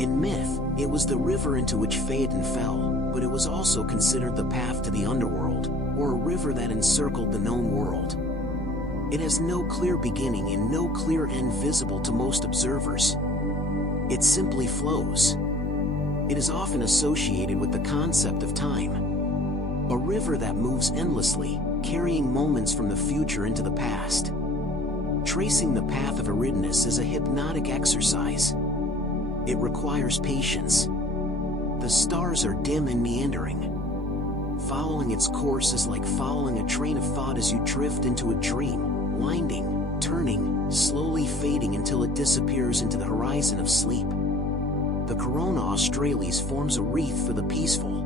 In myth, it was the river into which Phaeton fell, but it was also considered the path to the underworld, or a river that encircled the known world. It has no clear beginning and no clear end visible to most observers. It simply flows. It is often associated with the concept of time. A river that moves endlessly, carrying moments from the future into the past. Tracing the path of Eridanus is a hypnotic exercise. It requires patience. The stars are dim and meandering. Following its course is like following a train of thought as you drift into a dream, winding, turning, slowly fading until it disappears into the horizon of sleep. The corona australis forms a wreath for the peaceful.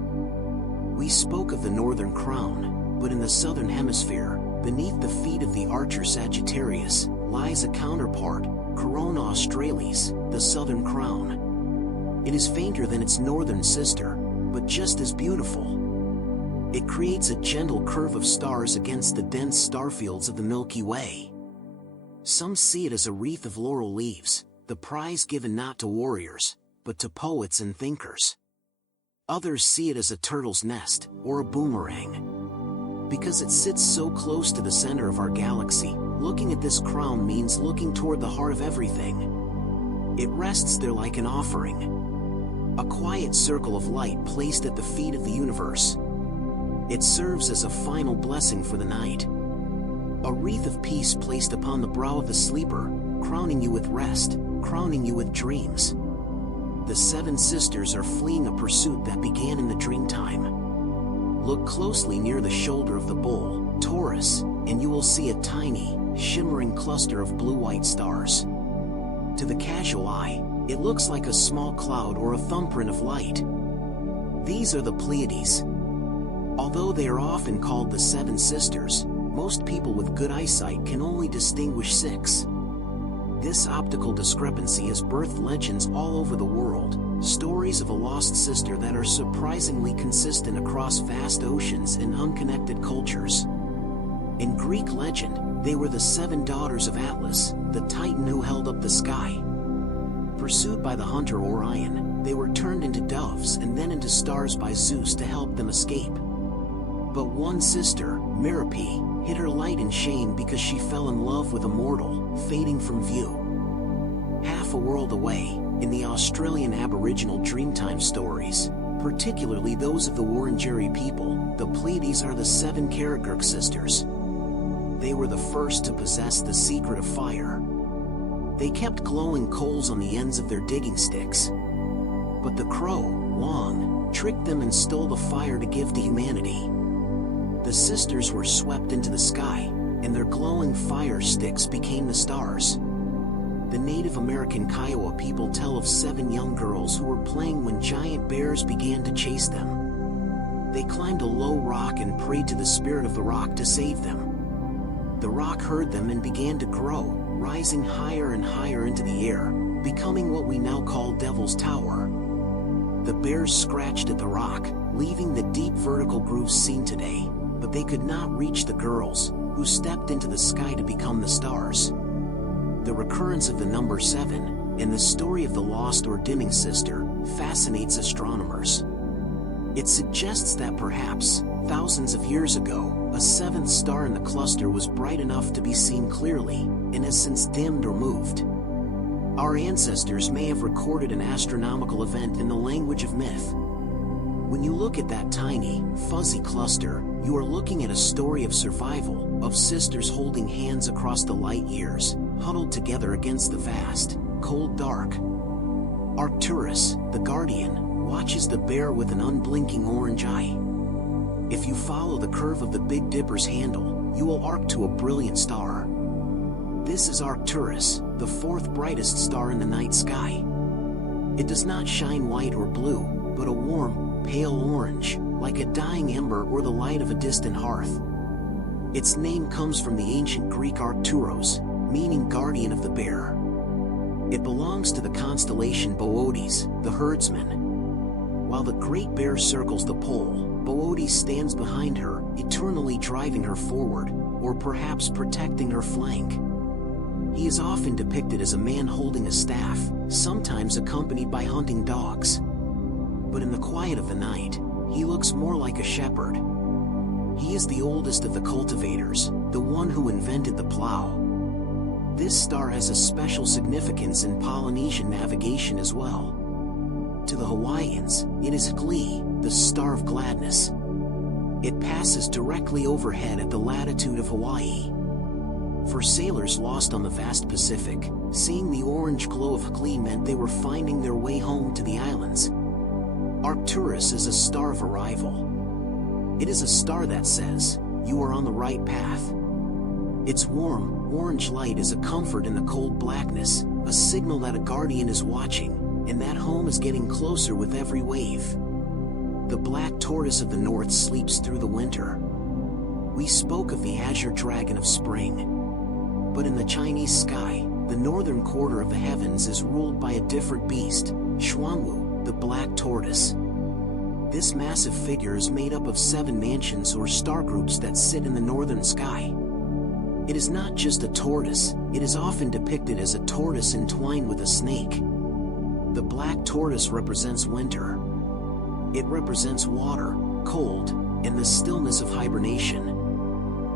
We spoke of the northern crown, but in the southern hemisphere, beneath the feet of the archer Sagittarius, lies a counterpart, Corona australis, the southern crown. It is fainter than its northern sister, but just as beautiful. It creates a gentle curve of stars against the dense starfields of the Milky Way. Some see it as a wreath of laurel leaves, the prize given not to warriors, but to poets and thinkers. Others see it as a turtle's nest, or a boomerang. Because it sits so close to the center of our galaxy, looking at this crown means looking toward the heart of everything. It rests there like an offering. A quiet circle of light placed at the feet of the universe. It serves as a final blessing for the night. A wreath of peace placed upon the brow of the sleeper, crowning you with rest, crowning you with dreams. The seven sisters are fleeing a pursuit that began in the dreamtime. Look closely near the shoulder of the bull, Taurus, and you will see a tiny, shimmering cluster of blue-white stars. To the casual eye, it looks like a small cloud or a thumbprint of light. These are the Pleiades. Although they are often called the Seven Sisters, Most people with good eyesight can only distinguish 6. This optical discrepancy has birthed legends all over the world, stories of a lost sister that are surprisingly consistent across vast oceans and unconnected cultures. In Greek legend, they were the 7 daughters of Atlas, the titan who held up the sky. Pursued by the hunter Orion, they were turned into doves and then into stars by Zeus to help them escape. But one sister, Merope, hid her light in shame because she fell in love with a mortal, fading from view. Half a world away, in the Australian Aboriginal Dreamtime stories, particularly those of the Wurundjeri people, the Pleiades are the 7 Karagurk sisters. They were the first to possess the secret of fire. They kept glowing coals on the ends of their digging sticks. But the crow, Wang, tricked them and stole the fire to give to humanity. The sisters were swept into the sky, and their glowing fire sticks became the stars. The Native American Kiowa people tell of 7 young girls who were playing when giant bears began to chase them. They climbed a low rock and prayed to the spirit of the rock to save them. The rock heard them and began to grow, rising higher and higher into the air, becoming what we now call Devil's Tower. The bears scratched at the rock, leaving the deep vertical grooves seen today, but they could not reach the girls, who stepped into the sky to become the stars. The recurrence of the number 7, and the story of the lost or dimming sister, fascinates astronomers. It suggests that perhaps, thousands of years ago, a 7th star in the cluster was bright enough to be seen clearly, and has since dimmed or moved. Our ancestors may have recorded an astronomical event in the language of myth. When you look at that tiny, fuzzy cluster, you are looking at a story of survival, of sisters holding hands across the light years, huddled together against the vast, cold dark. Arcturus, the guardian, watches the bear with an unblinking orange eye. If you follow the curve of the Big Dipper's handle, you will arc to a brilliant star. This is Arcturus, the 4th brightest star in the night sky. It does not shine white or blue, but a warm, pale orange, like a dying ember or the light of a distant hearth. Its name comes from the ancient Greek Arcturos, meaning guardian of the bear. It belongs to the constellation Boötes, the herdsman. While the Great Bear circles the pole, Boötes stands behind her, eternally driving her forward, or perhaps protecting her flank. He is often depicted as a man holding a staff, sometimes accompanied by hunting dogs. But in the quiet of the night, he looks more like a shepherd. He is the oldest of the cultivators, the one who invented the plow. This star has a special significance in Polynesian navigation as well. To the Hawaiians, it is Hkli, the star of gladness. It passes directly overhead at the latitude of Hawaii. For sailors lost on the vast Pacific, seeing the orange glow of Hkli meant they were finding their way home to the islands. Arcturus is a star of arrival. It is a star that says, you are on the right path. Its warm, orange light is a comfort in the cold blackness, a signal that a guardian is watching, and that home is getting closer with every wave. The black tortoise of the north sleeps through the winter. We spoke of the azure dragon of spring. But in the Chinese sky, the northern quarter of the heavens is ruled by a different beast, Xuanwu, the black tortoise. This massive figure is made up of 7 mansions or star groups that sit in the northern sky. It is not just a tortoise, it is often depicted as a tortoise entwined with a snake. The black tortoise represents winter. It represents water, cold, and the stillness of hibernation.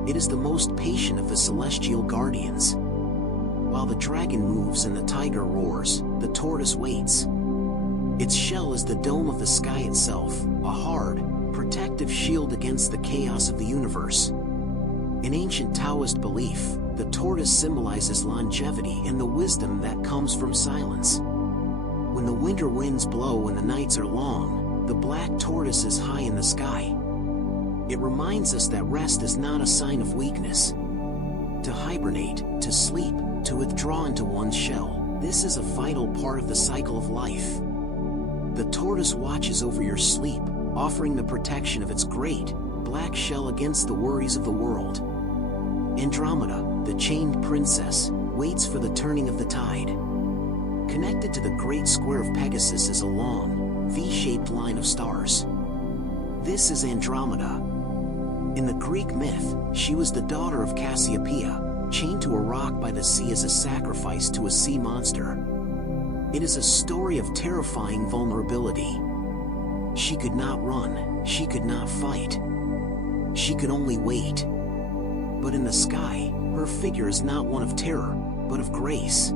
It is the most patient of the celestial guardians. While the dragon moves and the tiger roars, the tortoise waits. Its shell is the dome of the sky itself, a hard, protective shield against the chaos of the universe. In ancient Taoist belief, the tortoise symbolizes longevity and the wisdom that comes from silence. When the winter winds blow and the nights are long, the black tortoise is high in the sky. It reminds us that rest is not a sign of weakness. To hibernate, to sleep, to withdraw into one's shell, this is a vital part of the cycle of life. The tortoise watches over your sleep, offering the protection of its great, black shell against the worries of the world. Andromeda, the chained princess, waits for the turning of the tide. Connected to the Great Square of Pegasus is a long, V-shaped line of stars. This is Andromeda. In the Greek myth, she was the daughter of Cassiopeia, chained to a rock by the sea as a sacrifice to a sea monster. It is a story of terrifying vulnerability. She could not run, she could not fight. She could only wait. But in the sky, her figure is not one of terror, but of grace.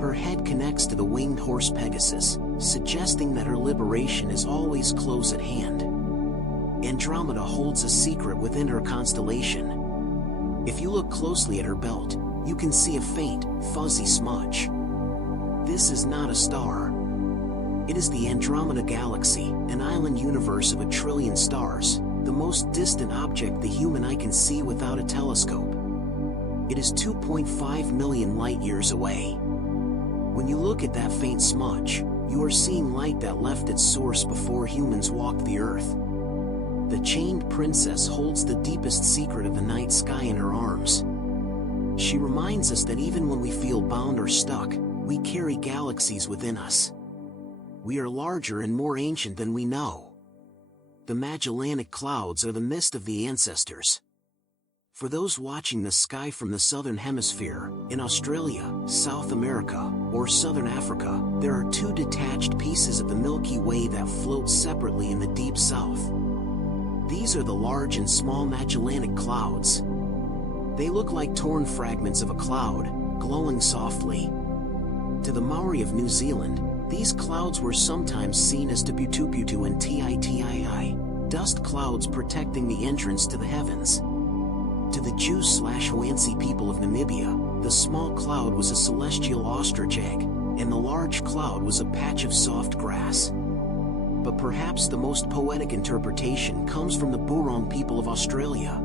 Her head connects to the winged horse Pegasus, suggesting that her liberation is always close at hand. Andromeda holds a secret within her constellation. If you look closely at her belt, you can see a faint, fuzzy smudge. This is not a star. It is the Andromeda Galaxy, an island universe of 1 trillion stars, the most distant object the human eye can see without a telescope. It is 2.5 million light-years away. When you look at that faint smudge, you are seeing light that left its source before humans walked the earth. The chained princess holds the deepest secret of the night sky in her arms. She reminds us that even when we feel bound or stuck, we carry galaxies within us. We are larger and more ancient than we know. The Magellanic Clouds are the mist of the ancestors. For those watching the sky from the southern hemisphere, in Australia, South America, or southern Africa, there are 2 detached pieces of the Milky Way that float separately in the deep south. These are the large and small Magellanic Clouds. They look like torn fragments of a cloud, glowing softly. To the Maori of New Zealand, these clouds were sometimes seen as Tuputuputu and Titii, dust clouds protecting the entrance to the heavens. To the Jews/Hwansi people of Namibia, the small cloud was a celestial ostrich egg, and the large cloud was a patch of soft grass. But perhaps the most poetic interpretation comes from the Burong people of Australia.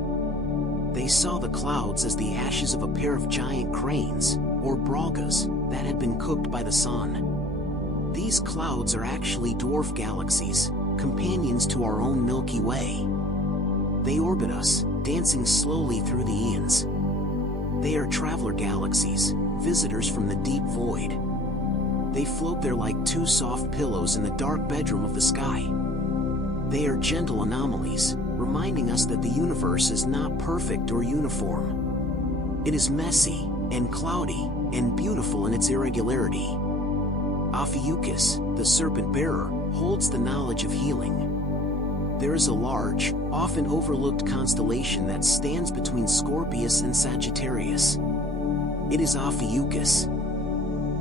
They saw the clouds as the ashes of a pair of giant cranes, or brolgas, that had been cooked by the sun. These clouds are actually dwarf galaxies, companions to our own Milky Way. They orbit us, dancing slowly through the eons. They are traveler galaxies, visitors from the deep void. They float there like 2 soft pillows in the dark bedroom of the sky. They are gentle anomalies, reminding us that the universe is not perfect or uniform. It is messy, and cloudy, and beautiful in its irregularity. Ophiuchus, the serpent-bearer, holds the knowledge of healing. There is a large, often overlooked constellation that stands between Scorpius and Sagittarius. It is Ophiuchus.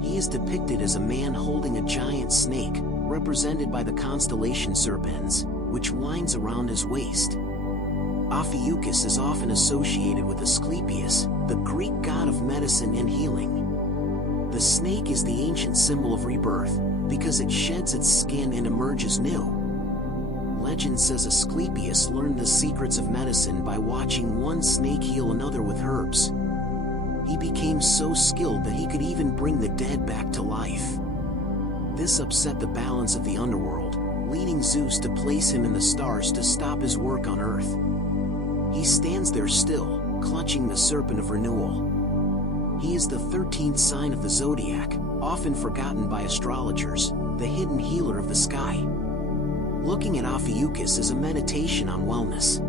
He is depicted as a man holding a giant snake, represented by the constellation Serpens, which winds around his waist. Ophiuchus is often associated with Asclepius, the Greek god of medicine and healing. The snake is the ancient symbol of rebirth, because it sheds its skin and emerges new. Legend says Asclepius learned the secrets of medicine by watching one snake heal another with herbs. He became so skilled that he could even bring the dead back to life. This upset the balance of the underworld, leading Zeus to place him in the stars to stop his work on Earth. He stands there still, clutching the serpent of renewal. He is the 13th sign of the zodiac, often forgotten by astrologers, the hidden healer of the sky. Looking at Ophiuchus is a meditation on wellness.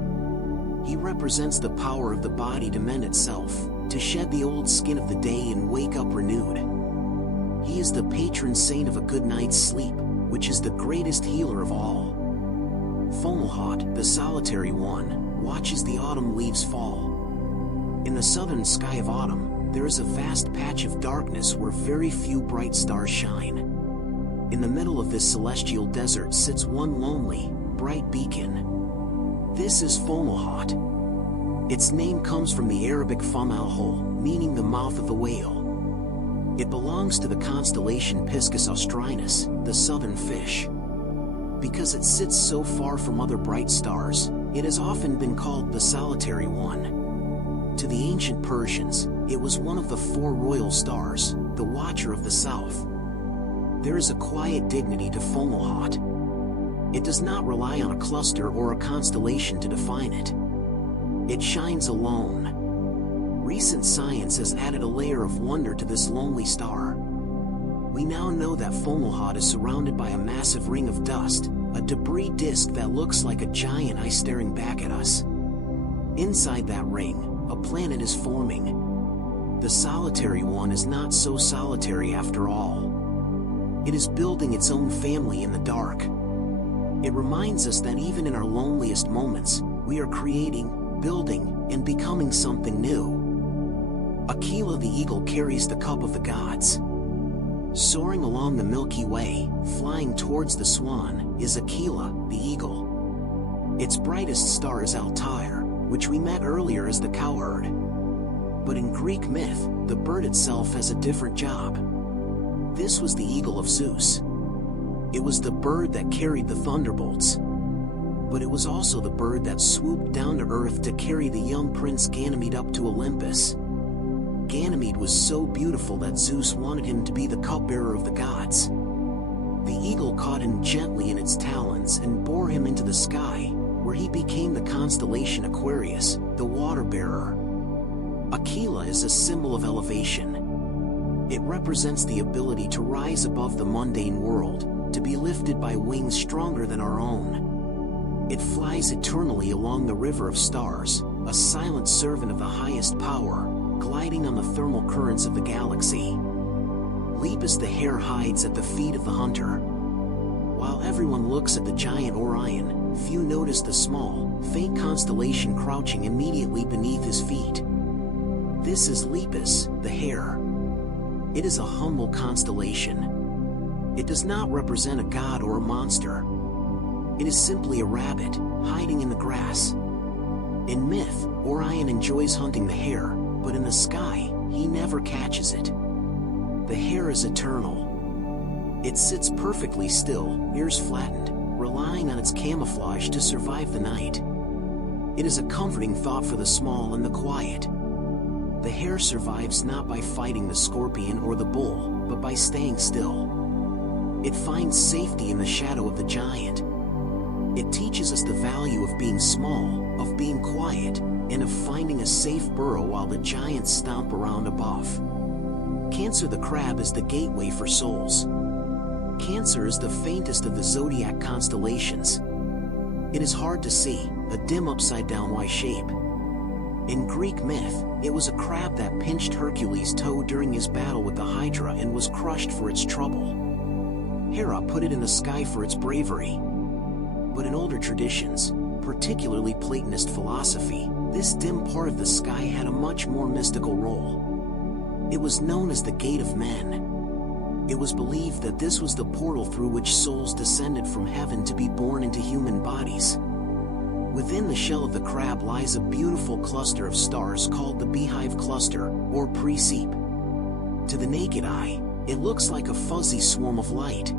He represents the power of the body to mend itself, to shed the old skin of the day and wake up renewed. He is the patron saint of a good night's sleep, which is the greatest healer of all. Fomalhaut, the solitary one, watches the autumn leaves fall. In the southern sky of autumn, there is a vast patch of darkness where very few bright stars shine. In the middle of this celestial desert sits one lonely, bright beacon. This is Fomalhaut. Its name comes from the Arabic Fam al-Hol, meaning the mouth of the whale. It belongs to the constellation Piscis Austrinus, the southern fish. Because it sits so far from other bright stars, it has often been called the solitary one. To the ancient Persians, it was one of the 4 royal stars, the watcher of the south. There is a quiet dignity to Fomalhaut. It does not rely on a cluster or a constellation to define it. It shines alone. Recent science has added a layer of wonder to this lonely star. We now know that Fomalhaut is surrounded by a massive ring of dust, a debris disk that looks like a giant eye staring back at us. Inside that ring, a planet is forming. The solitary one is not so solitary after all. It is building its own family in the dark. It reminds us that even in our loneliest moments, we are creating, building, and becoming something new. Aquila the eagle carries the cup of the gods. Soaring along the Milky Way, flying towards the swan, is Aquila, the eagle. Its brightest star is Altair, which we met earlier as the cowherd. But in Greek myth, the bird itself has a different job. This was the eagle of Zeus. It was the bird that carried the thunderbolts. But it was also the bird that swooped down to earth to carry the young prince Ganymede up to Olympus. Ganymede was so beautiful that Zeus wanted him to be the cupbearer of the gods. The eagle caught him gently in its talons and bore him into the sky, where he became the constellation Aquarius, the water-bearer. Aquila is a symbol of elevation. It represents the ability to rise above the mundane world, to be lifted by wings stronger than our own. It flies eternally along the river of stars, a silent servant of the highest power, gliding on the thermal currents of the galaxy. Lepus the hare hides at the feet of the hunter. While everyone looks at the giant Orion, few notice the small, faint constellation crouching immediately beneath his feet. This is Lepus, the hare. It is a humble constellation. It does not represent a god or a monster. It is simply a rabbit, hiding in the grass. In myth, Orion enjoys hunting the hare, but in the sky, he never catches it. The hare is eternal. It sits perfectly still, ears flattened, relying on its camouflage to survive the night. It is a comforting thought for the small and the quiet. The hare survives not by fighting the scorpion or the bull, but by staying still. It finds safety in the shadow of the giant. It teaches us the value of being small, of being quiet, and of finding a safe burrow while the giants stomp around above. Cancer the crab is the gateway for souls. Cancer is the faintest of the zodiac constellations. It is hard to see, a dim upside-down Y shape. In Greek myth, it was a crab that pinched Hercules' toe during his battle with the Hydra and was crushed for its trouble. Hera put it in the sky for its bravery. But in older traditions, particularly Platonist philosophy, this dim part of the sky had a much more mystical role. It was known as the Gate of Men. It was believed that this was the portal through which souls descended from heaven to be born into human bodies. Within the shell of the crab lies a beautiful cluster of stars called the Beehive Cluster, or Praesepe. To the naked eye, it looks like a fuzzy swarm of light.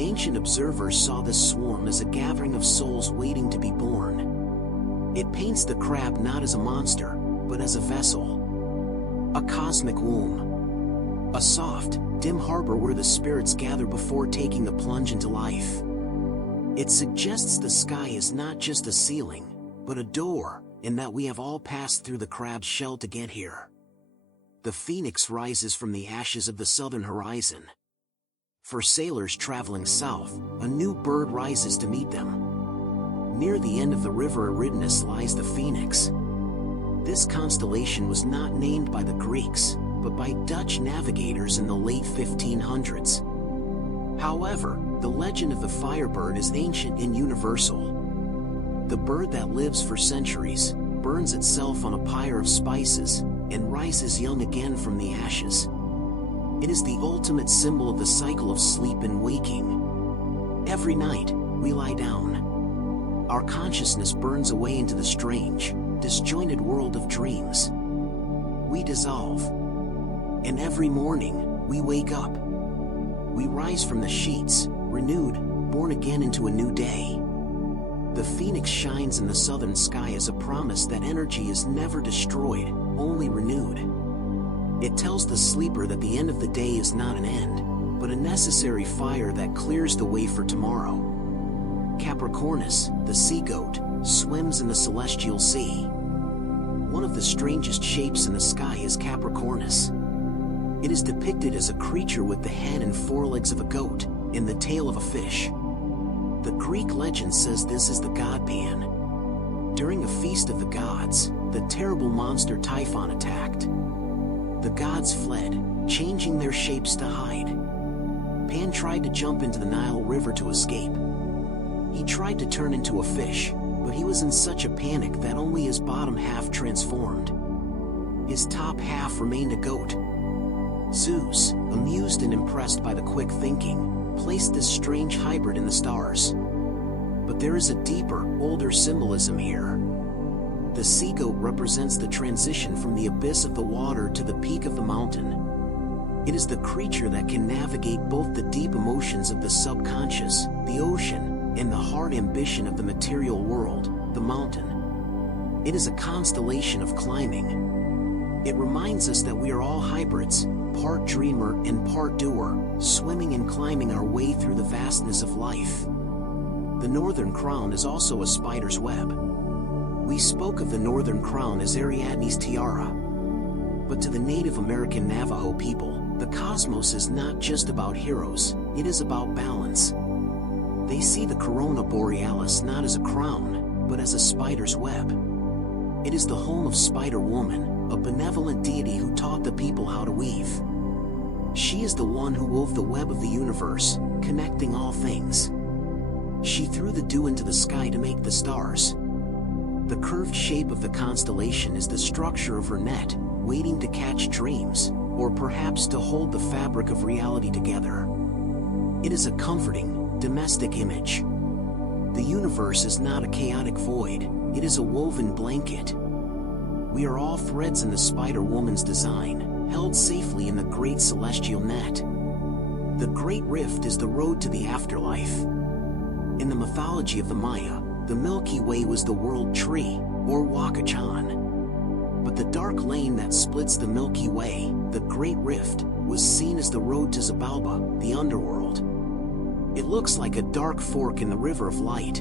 Ancient observers saw this swarm as a gathering of souls waiting to be born. It paints the crab not as a monster, but as a vessel. A cosmic womb. A soft, dim harbor where the spirits gather before taking the plunge into life. It suggests the sky is not just a ceiling, but a door, and that we have all passed through the crab's shell to get here. The phoenix rises from the ashes of the southern horizon. For sailors traveling south, a new bird rises to meet them. Near the end of the river Eridanus lies the phoenix. This constellation was not named by the Greeks, but by Dutch navigators in the late 1500s. However, the legend of the firebird is ancient and universal. The bird that lives for centuries, burns itself on a pyre of spices, and rises young again from the ashes. It is the ultimate symbol of the cycle of sleep and waking. Every night, we lie down. Our consciousness burns away into the strange, disjointed world of dreams. We dissolve. And every morning, we wake up. We rise from the sheets, renewed, born again into a new day. The phoenix shines in the southern sky as a promise that energy is never destroyed, only renewed. It tells the sleeper that the end of the day is not an end, but a necessary fire that clears the way for tomorrow. Capricornus, the sea goat, swims in the celestial sea. One of the strangest shapes in the sky is Capricornus. It is depicted as a creature with the head and forelegs of a goat and the tail of a fish. The Greek legend says this is the god Pan. During a feast of the gods, the terrible monster Typhon attacked. The gods fled, changing their shapes to hide. Pan tried to jump into the Nile River to escape. He tried to turn into a fish, but he was in such a panic that only his bottom half transformed. His top half remained a goat. Zeus, amused and impressed by the quick thinking, placed this strange hybrid in the stars. But there is a deeper, older symbolism here. The sea goat represents the transition from the abyss of the water to the peak of the mountain. It is the creature that can navigate both the deep emotions of the subconscious, the ocean, and the hard ambition of the material world, the mountain. It is a constellation of climbing. It reminds us that we are all hybrids, part dreamer and part doer, swimming and climbing our way through the vastness of life. The northern crown is also a spider's web. We spoke of the northern crown as Ariadne's tiara. But to the Native American Navajo people, the cosmos is not just about heroes, it is about balance. They see the corona borealis not as a crown, but as a spider's web. It is the home of Spider Woman, a benevolent deity who taught the people how to weave. She is the one who wove the web of the universe, connecting all things. She threw the dew into the sky to make the stars. The curved shape of the constellation is the structure of her net, waiting to catch dreams, or perhaps to hold the fabric of reality together. It is a comforting, domestic image. The universe is not a chaotic void, it is a woven blanket. We are all threads in the Spider Woman's design, held safely in the great celestial net. The Great Rift is the road to the afterlife. In the mythology of the Maya, the Milky Way was the world tree, or Wakachan. But the dark lane that splits the Milky Way, the Great Rift, was seen as the road to Xibalba, the underworld. It looks like a dark fork in the river of light.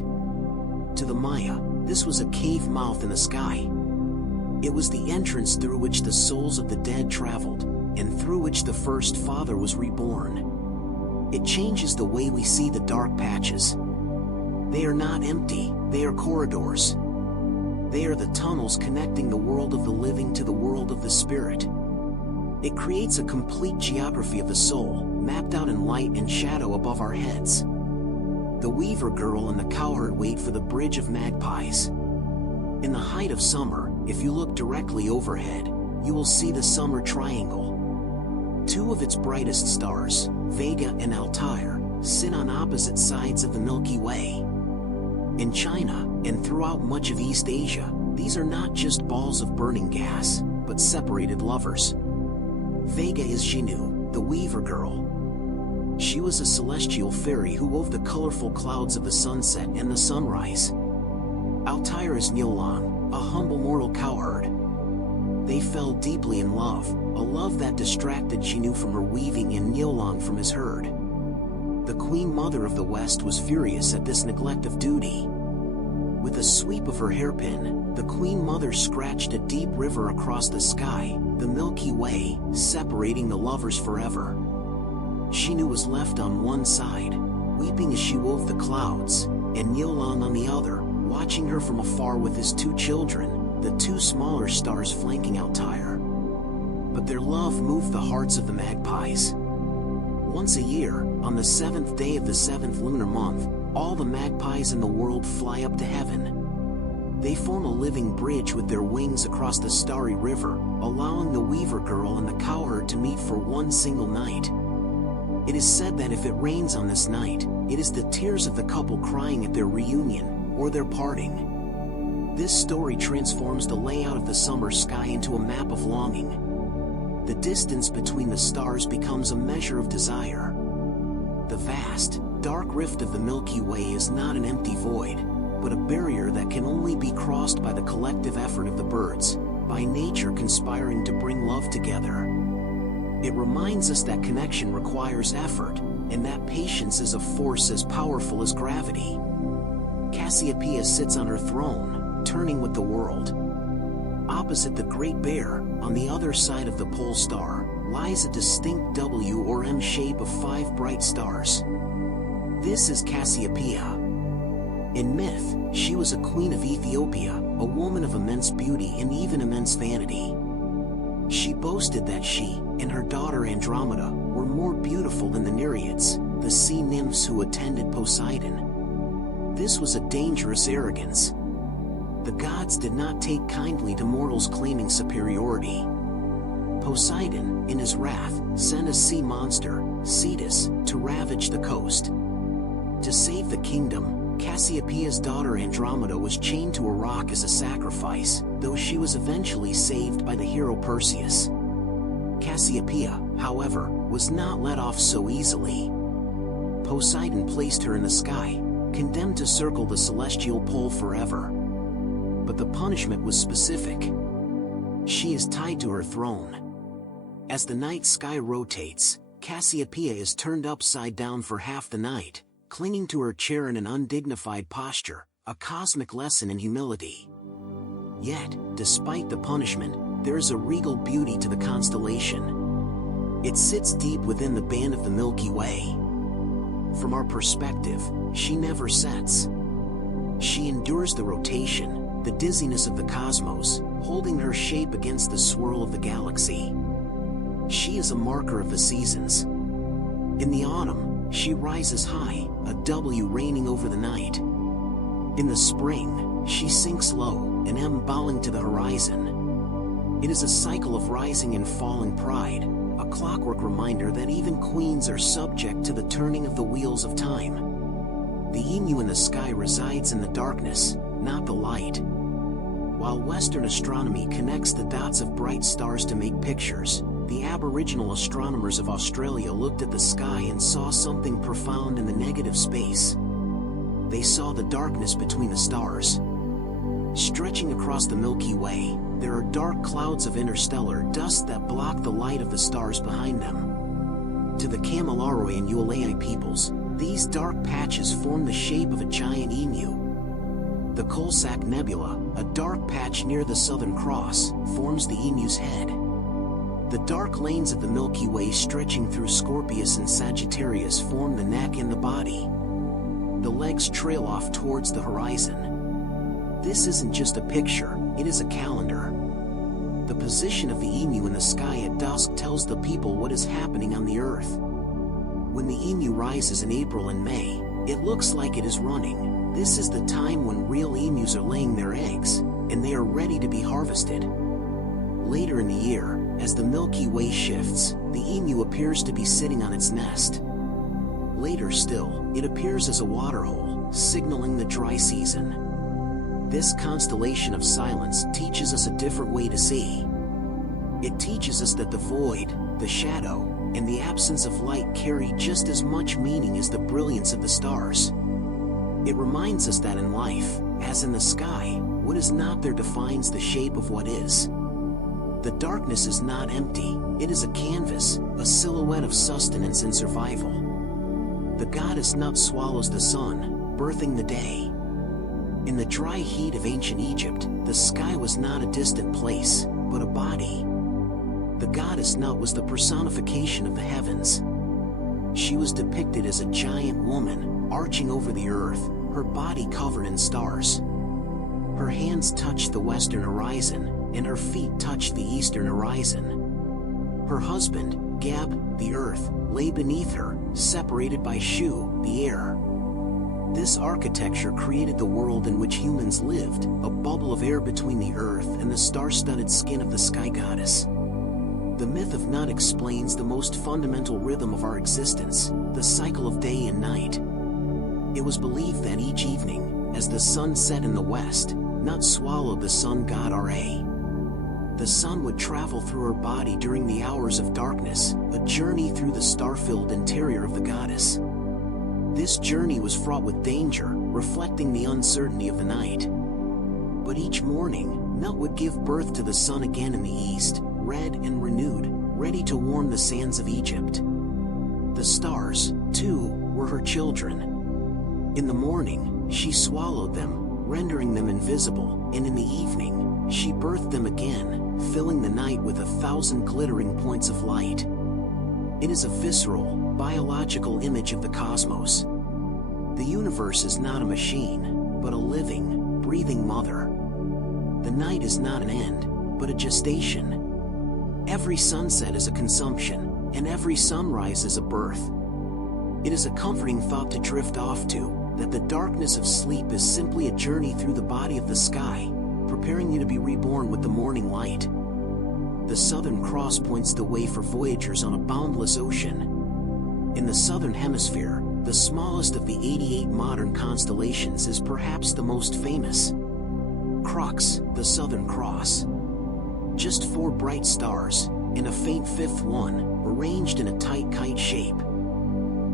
To the Maya, this was a cave mouth in the sky. It was the entrance through which the souls of the dead traveled, and through which the first father was reborn. It changes the way we see the dark patches. They are not empty, they are corridors. They are the tunnels connecting the world of the living to the world of the spirit. It creates a complete geography of the soul, mapped out in light and shadow above our heads. The weaver girl and the cowherd wait for the bridge of magpies. In the height of summer, if you look directly overhead, you will see the summer triangle. Two of its brightest stars, Vega and Altair, sit on opposite sides of the Milky Way. In China, and throughout much of East Asia, these are not just balls of burning gas, but separated lovers. Vega is Xinu, the weaver girl. She was a celestial fairy who wove the colorful clouds of the sunset and the sunrise. Altair is Niulang, a humble mortal cowherd. They fell deeply in love, a love that distracted Xinu from her weaving and Niulang from his herd. The Queen Mother of the West was furious at this neglect of duty. With a sweep of her hairpin, the Queen Mother scratched a deep river across the sky, the Milky Way, separating the lovers forever. Xinu was left on one side, weeping as she wove the clouds, and Niulang on the other, watching her from afar with his two children, the two smaller stars flanking Altair. But their love moved the hearts of the magpies. Once a year, on the 7th day of the 7th lunar month, all the magpies in the world fly up to heaven. They form a living bridge with their wings across the starry river, allowing the weaver girl and the cowherd to meet for one single night. It is said that if it rains on this night, it is the tears of the couple crying at their reunion, or their parting. This story transforms the layout of the summer sky into a map of longing. The distance between the stars becomes a measure of desire. The vast, dark rift of the Milky Way is not an empty void, but a barrier that can only be crossed by the collective effort of the birds, by nature conspiring to bring love together. It reminds us that connection requires effort, and that patience is a force as powerful as gravity. Cassiopeia sits on her throne, turning with the world. Opposite the Great Bear, on the other side of the pole star, lies a distinct W or M shape of 5 bright stars. This is Cassiopeia. In myth, she was a queen of Ethiopia, a woman of immense beauty and even immense vanity. She boasted that she and her daughter Andromeda were more beautiful than the Nereids, the sea nymphs who attended Poseidon. This was a dangerous arrogance. The gods did not take kindly to mortals claiming superiority. Poseidon, in his wrath, sent a sea monster, Cetus, to ravage the coast. To save the kingdom, Cassiopeia's daughter Andromeda was chained to a rock as a sacrifice, though she was eventually saved by the hero Perseus. Cassiopeia, however, was not let off so easily. Poseidon placed her in the sky, condemned to circle the celestial pole forever. But the punishment was specific. She is tied to her throne. As the night sky rotates, Cassiopeia is turned upside down for half the night, clinging to her chair in an undignified posture, a cosmic lesson in humility. Yet, despite the punishment, there is a regal beauty to the constellation. It sits deep within the band of the Milky Way. From our perspective, she never sets. She endures the rotation, the dizziness of the cosmos, holding her shape against the swirl of the galaxy. She is a marker of the seasons. In the autumn, she rises high, a W reigning over the night. In the spring, she sinks low, an M bowing to the horizon. It is a cycle of rising and falling pride, a clockwork reminder that even queens are subject to the turning of the wheels of time. The emu in the sky resides in the darkness, not the light. While Western astronomy connects the dots of bright stars to make pictures, the Aboriginal astronomers of Australia looked at the sky and saw something profound in the negative space. They saw the darkness between the stars. Stretching across the Milky Way, there are dark clouds of interstellar dust that block the light of the stars behind them. To the Kamilaroi and Ualai peoples, these dark patches form the shape of a giant emu. The Coalsack Nebula, a dark patch near the Southern Cross, forms the emu's head. The dark lanes of the Milky Way stretching through Scorpius and Sagittarius form the neck and the body. The legs trail off towards the horizon. This isn't just a picture, it is a calendar. The position of the emu in the sky at dusk tells the people what is happening on the Earth. When the emu rises in April and May, it looks like it is running. This is the time when real emus are laying their eggs, and they are ready to be harvested. Later in the year, as the Milky Way shifts, the emu appears to be sitting on its nest. Later still, it appears as a waterhole, signaling the dry season. This constellation of silence teaches us a different way to see. It teaches us that the void, the shadow, and the absence of light carry just as much meaning as the brilliance of the stars. It reminds us that in life, as in the sky, what is not there defines the shape of what is. The darkness is not empty, it is a canvas, a silhouette of sustenance and survival. The goddess Nut swallows the sun, birthing the day. In the dry heat of ancient Egypt, the sky was not a distant place, but a body. The goddess Nut was the personification of the heavens. She was depicted as a giant woman, arching over the earth, her body covered in stars. Her hands touched the western horizon, and her feet touched the eastern horizon. Her husband, Geb, the earth, lay beneath her, separated by Shu, the air. This architecture created the world in which humans lived, a bubble of air between the earth and the star-studded skin of the sky goddess. The myth of Nut explains the most fundamental rhythm of our existence, the cycle of day and night. It was believed that each evening, as the sun set in the west, Nut swallowed the sun god Ra. The sun would travel through her body during the hours of darkness, a journey through the star-filled interior of the goddess. This journey was fraught with danger, reflecting the uncertainty of the night. But each morning, Nut would give birth to the sun again in the east, red and renewed, ready to warm the sands of Egypt. The stars, too, were her children. In the morning, she swallowed them, rendering them invisible, and in the evening, she birthed them again, filling the night with 1,000 glittering points of light. It is a visceral, biological image of the cosmos. The universe is not a machine, but a living, breathing mother. The night is not an end, but a gestation. Every sunset is a consumption, and every sunrise is a birth. It is a comforting thought to drift off to, that the darkness of sleep is simply a journey through the body of the sky, preparing you to be reborn with the morning light. The Southern Cross points the way for voyagers on a boundless ocean. In the Southern Hemisphere, the smallest of the 88 modern constellations is perhaps the most famous. Crux, the Southern Cross. Just 4 bright stars, and a faint fifth one, arranged in a tight kite shape.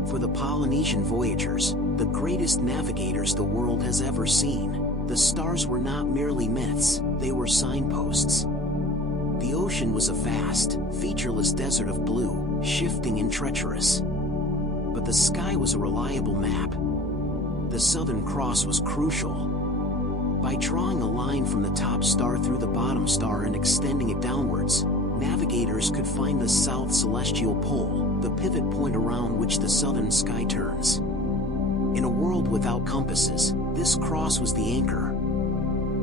For the Polynesian voyagers, the greatest navigators the world has ever seen, the stars were not merely myths, they were signposts. The ocean was a vast, featureless desert of blue, shifting and treacherous. But the sky was a reliable map. The Southern Cross was crucial. By drawing a line from the top star through the bottom star and extending it downwards, navigators could find the south celestial pole, the pivot point around which the southern sky turns. In a world without compasses, this cross was the anchor.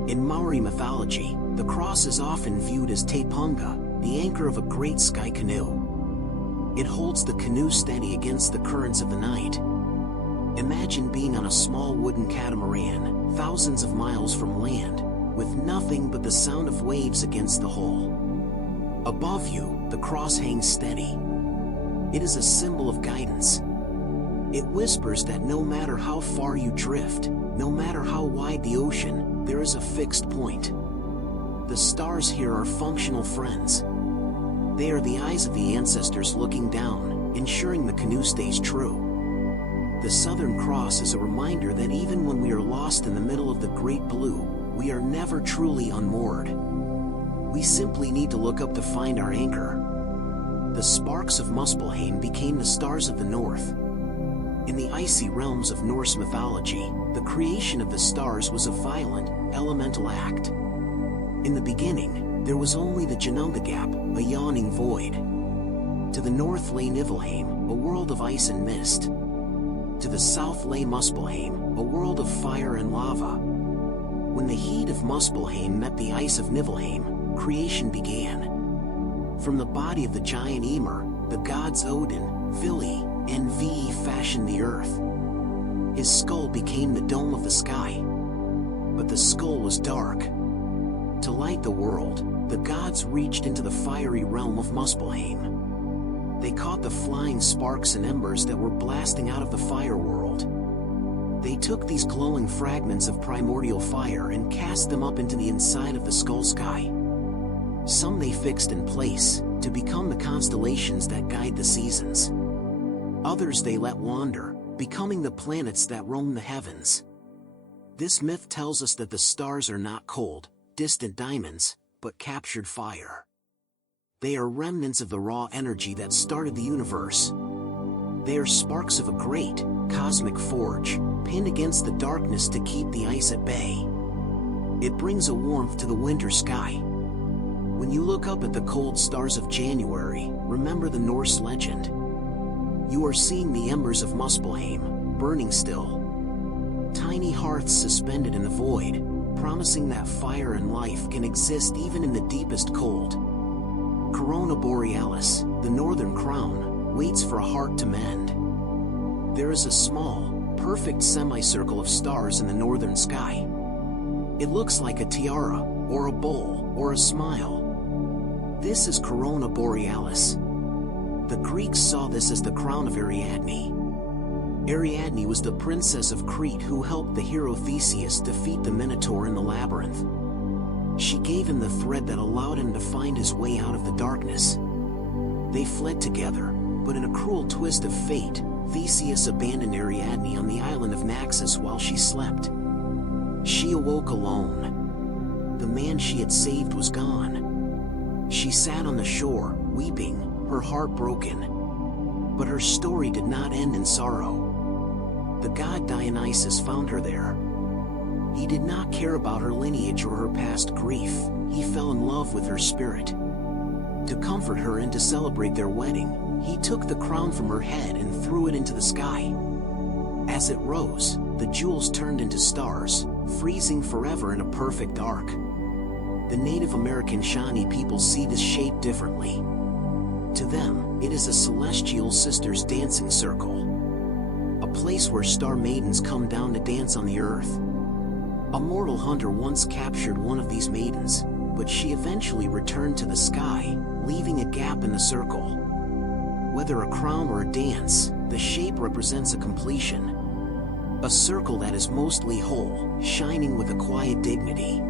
In Maori mythology, the cross is often viewed as Te Punga, the anchor of a great sky canoe. It holds the canoe steady against the currents of the night. Imagine being on a small wooden catamaran, thousands of miles from land, with nothing but the sound of waves against the hull. Above you, the cross hangs steady. It is a symbol of guidance. It whispers that no matter how far you drift, no matter how wide the ocean, there is a fixed point. The stars here are functional friends. They are the eyes of the ancestors looking down, ensuring the canoe stays true. The Southern Cross is a reminder that even when we are lost in the middle of the great blue, we are never truly unmoored. We simply need to look up to find our anchor. The sparks of Muspelheim became the stars of the north. In the icy realms of Norse mythology, the creation of the stars was a violent, elemental act. In the beginning, there was only the Ginnungagap, a yawning void. To the north lay Niflheim, a world of ice and mist. To the south lay Muspelheim, a world of fire and lava. When the heat of Muspelheim met the ice of Niflheim, creation began. From the body of the giant Ymir, the gods Odin, Vili, and Ve fashioned the earth. His skull became the dome of the sky. But the skull was dark. To light the world, the gods reached into the fiery realm of Muspelheim. They caught the flying sparks and embers that were blasting out of the fire world. They took these glowing fragments of primordial fire and cast them up into the inside of the skull sky. Some they fixed in place, to become the constellations that guide the seasons. Others they let wander, becoming the planets that roam the heavens. This myth tells us that the stars are not cold, distant diamonds, but captured fire. They are remnants of the raw energy that started the universe. They are sparks of a great, cosmic forge, pinned against the darkness to keep the ice at bay. It brings a warmth to the winter sky. When you look up at the cold stars of January, remember the Norse legend. You are seeing the embers of Muspelheim, burning still. Tiny hearths suspended in the void, promising that fire and life can exist even in the deepest cold. Corona Borealis, the northern crown, waits for a heart to mend. There is a small, perfect semicircle of stars in the northern sky. It looks like a tiara, or a bowl, or a smile. This is Corona Borealis. The Greeks saw this as the crown of Ariadne. Ariadne was the princess of Crete who helped the hero Theseus defeat the Minotaur in the labyrinth. She gave him the thread that allowed him to find his way out of the darkness. They fled together, but in a cruel twist of fate, Theseus abandoned Ariadne on the island of Naxos while she slept. She awoke alone. The man she had saved was gone. She sat on the shore, weeping, her heart broken. But her story did not end in sorrow. The god Dionysus found her there. He did not care about her lineage or her past grief. He fell in love with her spirit. To comfort her and to celebrate their wedding, he took the crown from her head and threw it into the sky. As it rose, the jewels turned into stars, freezing forever in a perfect arc. The Native American Shawnee people see this shape differently. To them, it is a celestial sisters dancing circle, a place where star maidens come down to dance on the earth. A mortal hunter once captured one of these maidens, but she eventually returned to the sky, leaving a gap in the circle. Whether a crown or a dance, the shape represents a completion. A circle that is mostly whole, shining with a quiet dignity.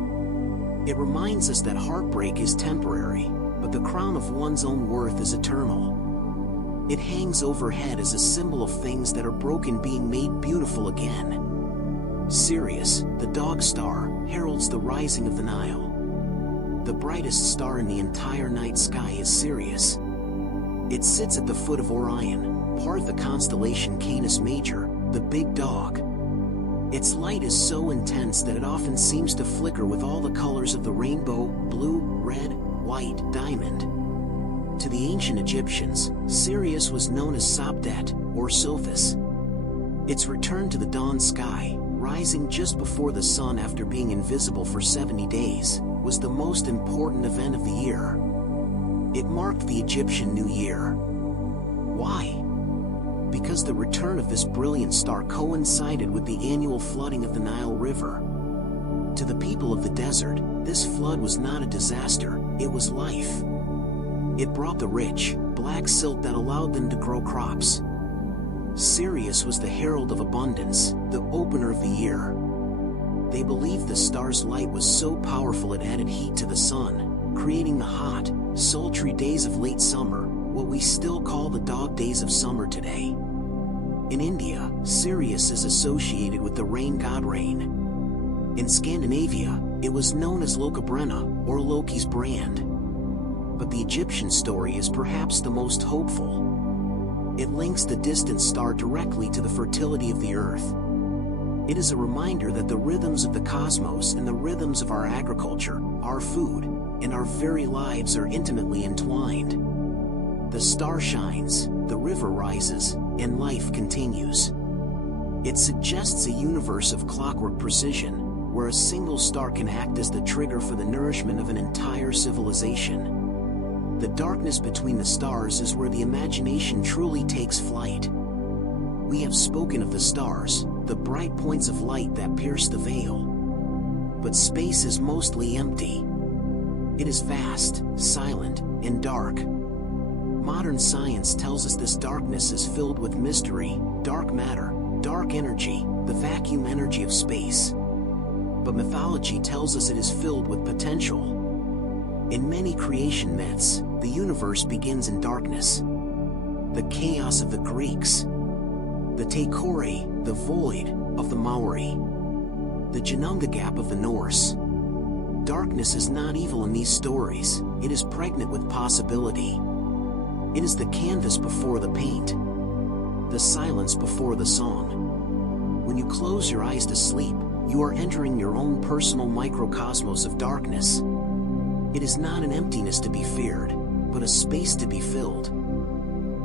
It reminds us that heartbreak is temporary, but the crown of one's own worth is eternal. It hangs overhead as a symbol of things that are broken being made beautiful again. Sirius, the dog star, heralds the rising of the Nile. The brightest star in the entire night sky is Sirius. It sits at the foot of Orion, part of the constellation Canis Major, the big dog. Its light is so intense that it often seems to flicker with all the colors of the rainbow: blue, red, white, diamond. To the ancient Egyptians, Sirius was known as Sabdet, or Sophis. Its return to the dawn sky, rising just before the sun after being invisible for 70 days, was the most important event of the year. It marked the Egyptian New Year. Why? Because the return of this brilliant star coincided with the annual flooding of the Nile River. To the people of the desert, this flood was not a disaster, it was life. It brought the rich, black silt that allowed them to grow crops. Sirius was the herald of abundance, the opener of the year. They believed the star's light was so powerful it added heat to the sun, creating the hot, sultry days of late summer, what we still call the dog days of summer today. In India, Sirius is associated with the rain god Rain. In Scandinavia, it was known as Lokabrenna, or Loki's brand. But the Egyptian story is perhaps the most hopeful. It links the distant star directly to the fertility of the earth. It is a reminder that the rhythms of the cosmos and the rhythms of our agriculture, our food, and our very lives are intimately entwined. The star shines, the river rises, and life continues. It suggests a universe of clockwork precision, where a single star can act as the trigger for the nourishment of an entire civilization. The darkness between the stars is where the imagination truly takes flight. We have spoken of the stars, the bright points of light that pierce the veil. But space is mostly empty. It is vast, silent, and dark. Modern science tells us this darkness is filled with mystery, dark matter, dark energy, the vacuum energy of space. But mythology tells us it is filled with potential. In many creation myths, the universe begins in darkness. The chaos of the Greeks, the Tekore, the void, of the Maori, the Ginnungagap of the Norse. Darkness is not evil in these stories, it is pregnant with possibility. It is the canvas before the paint, the silence before the song. When you close your eyes to sleep, you are entering your own personal microcosmos of darkness. It is not an emptiness to be feared, but a space to be filled.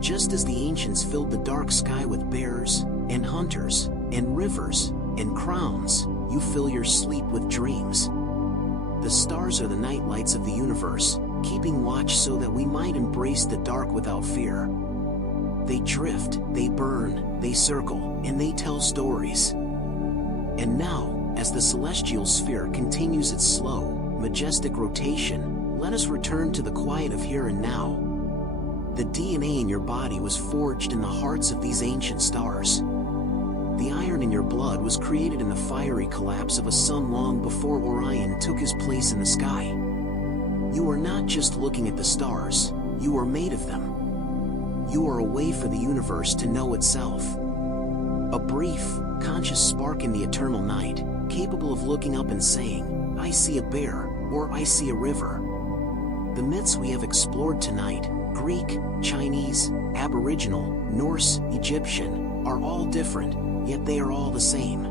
Just as the ancients filled the dark sky with bears, and hunters, and rivers, and crowns, you fill your sleep with dreams. The stars are the night lights of the universe, keeping watch so that we might embrace the dark without fear. They drift, they burn, they circle, and they tell stories. And now, as the celestial sphere continues its slow, majestic rotation, let us return to the quiet of here and now. The DNA in your body was forged in the hearts of these ancient stars. The iron in your blood was created in the fiery collapse of a sun long before Orion took his place in the sky. You are not just looking at the stars, you are made of them. You are a way for the universe to know itself. A brief, conscious spark in the eternal night, capable of looking up and saying, "I see a bear," or "I see a river." The myths we have explored tonight, Greek, Chinese, Aboriginal, Norse, Egyptian, are all different, yet they are all the same.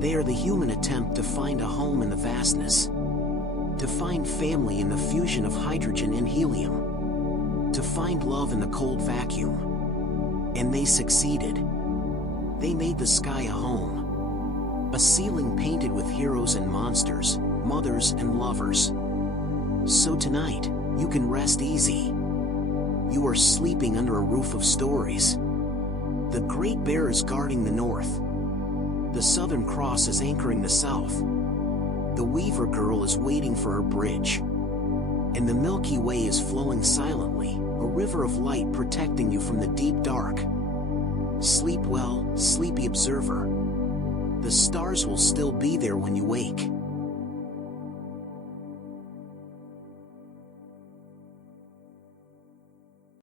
They are the human attempt to find a home in the vastness, to find family in the fusion of hydrogen and helium, to find love in the cold vacuum. And they succeeded. They made the sky a home, a ceiling painted with heroes and monsters, mothers and lovers. So tonight, you can rest easy. You are sleeping under a roof of stories. The Great Bear is guarding the north. The Southern Cross is anchoring the south. The Weaver Girl is waiting for her bridge. And the Milky Way is flowing silently, a river of light protecting you from the deep dark. Sleep well, sleepy observer. The stars will still be there when you wake.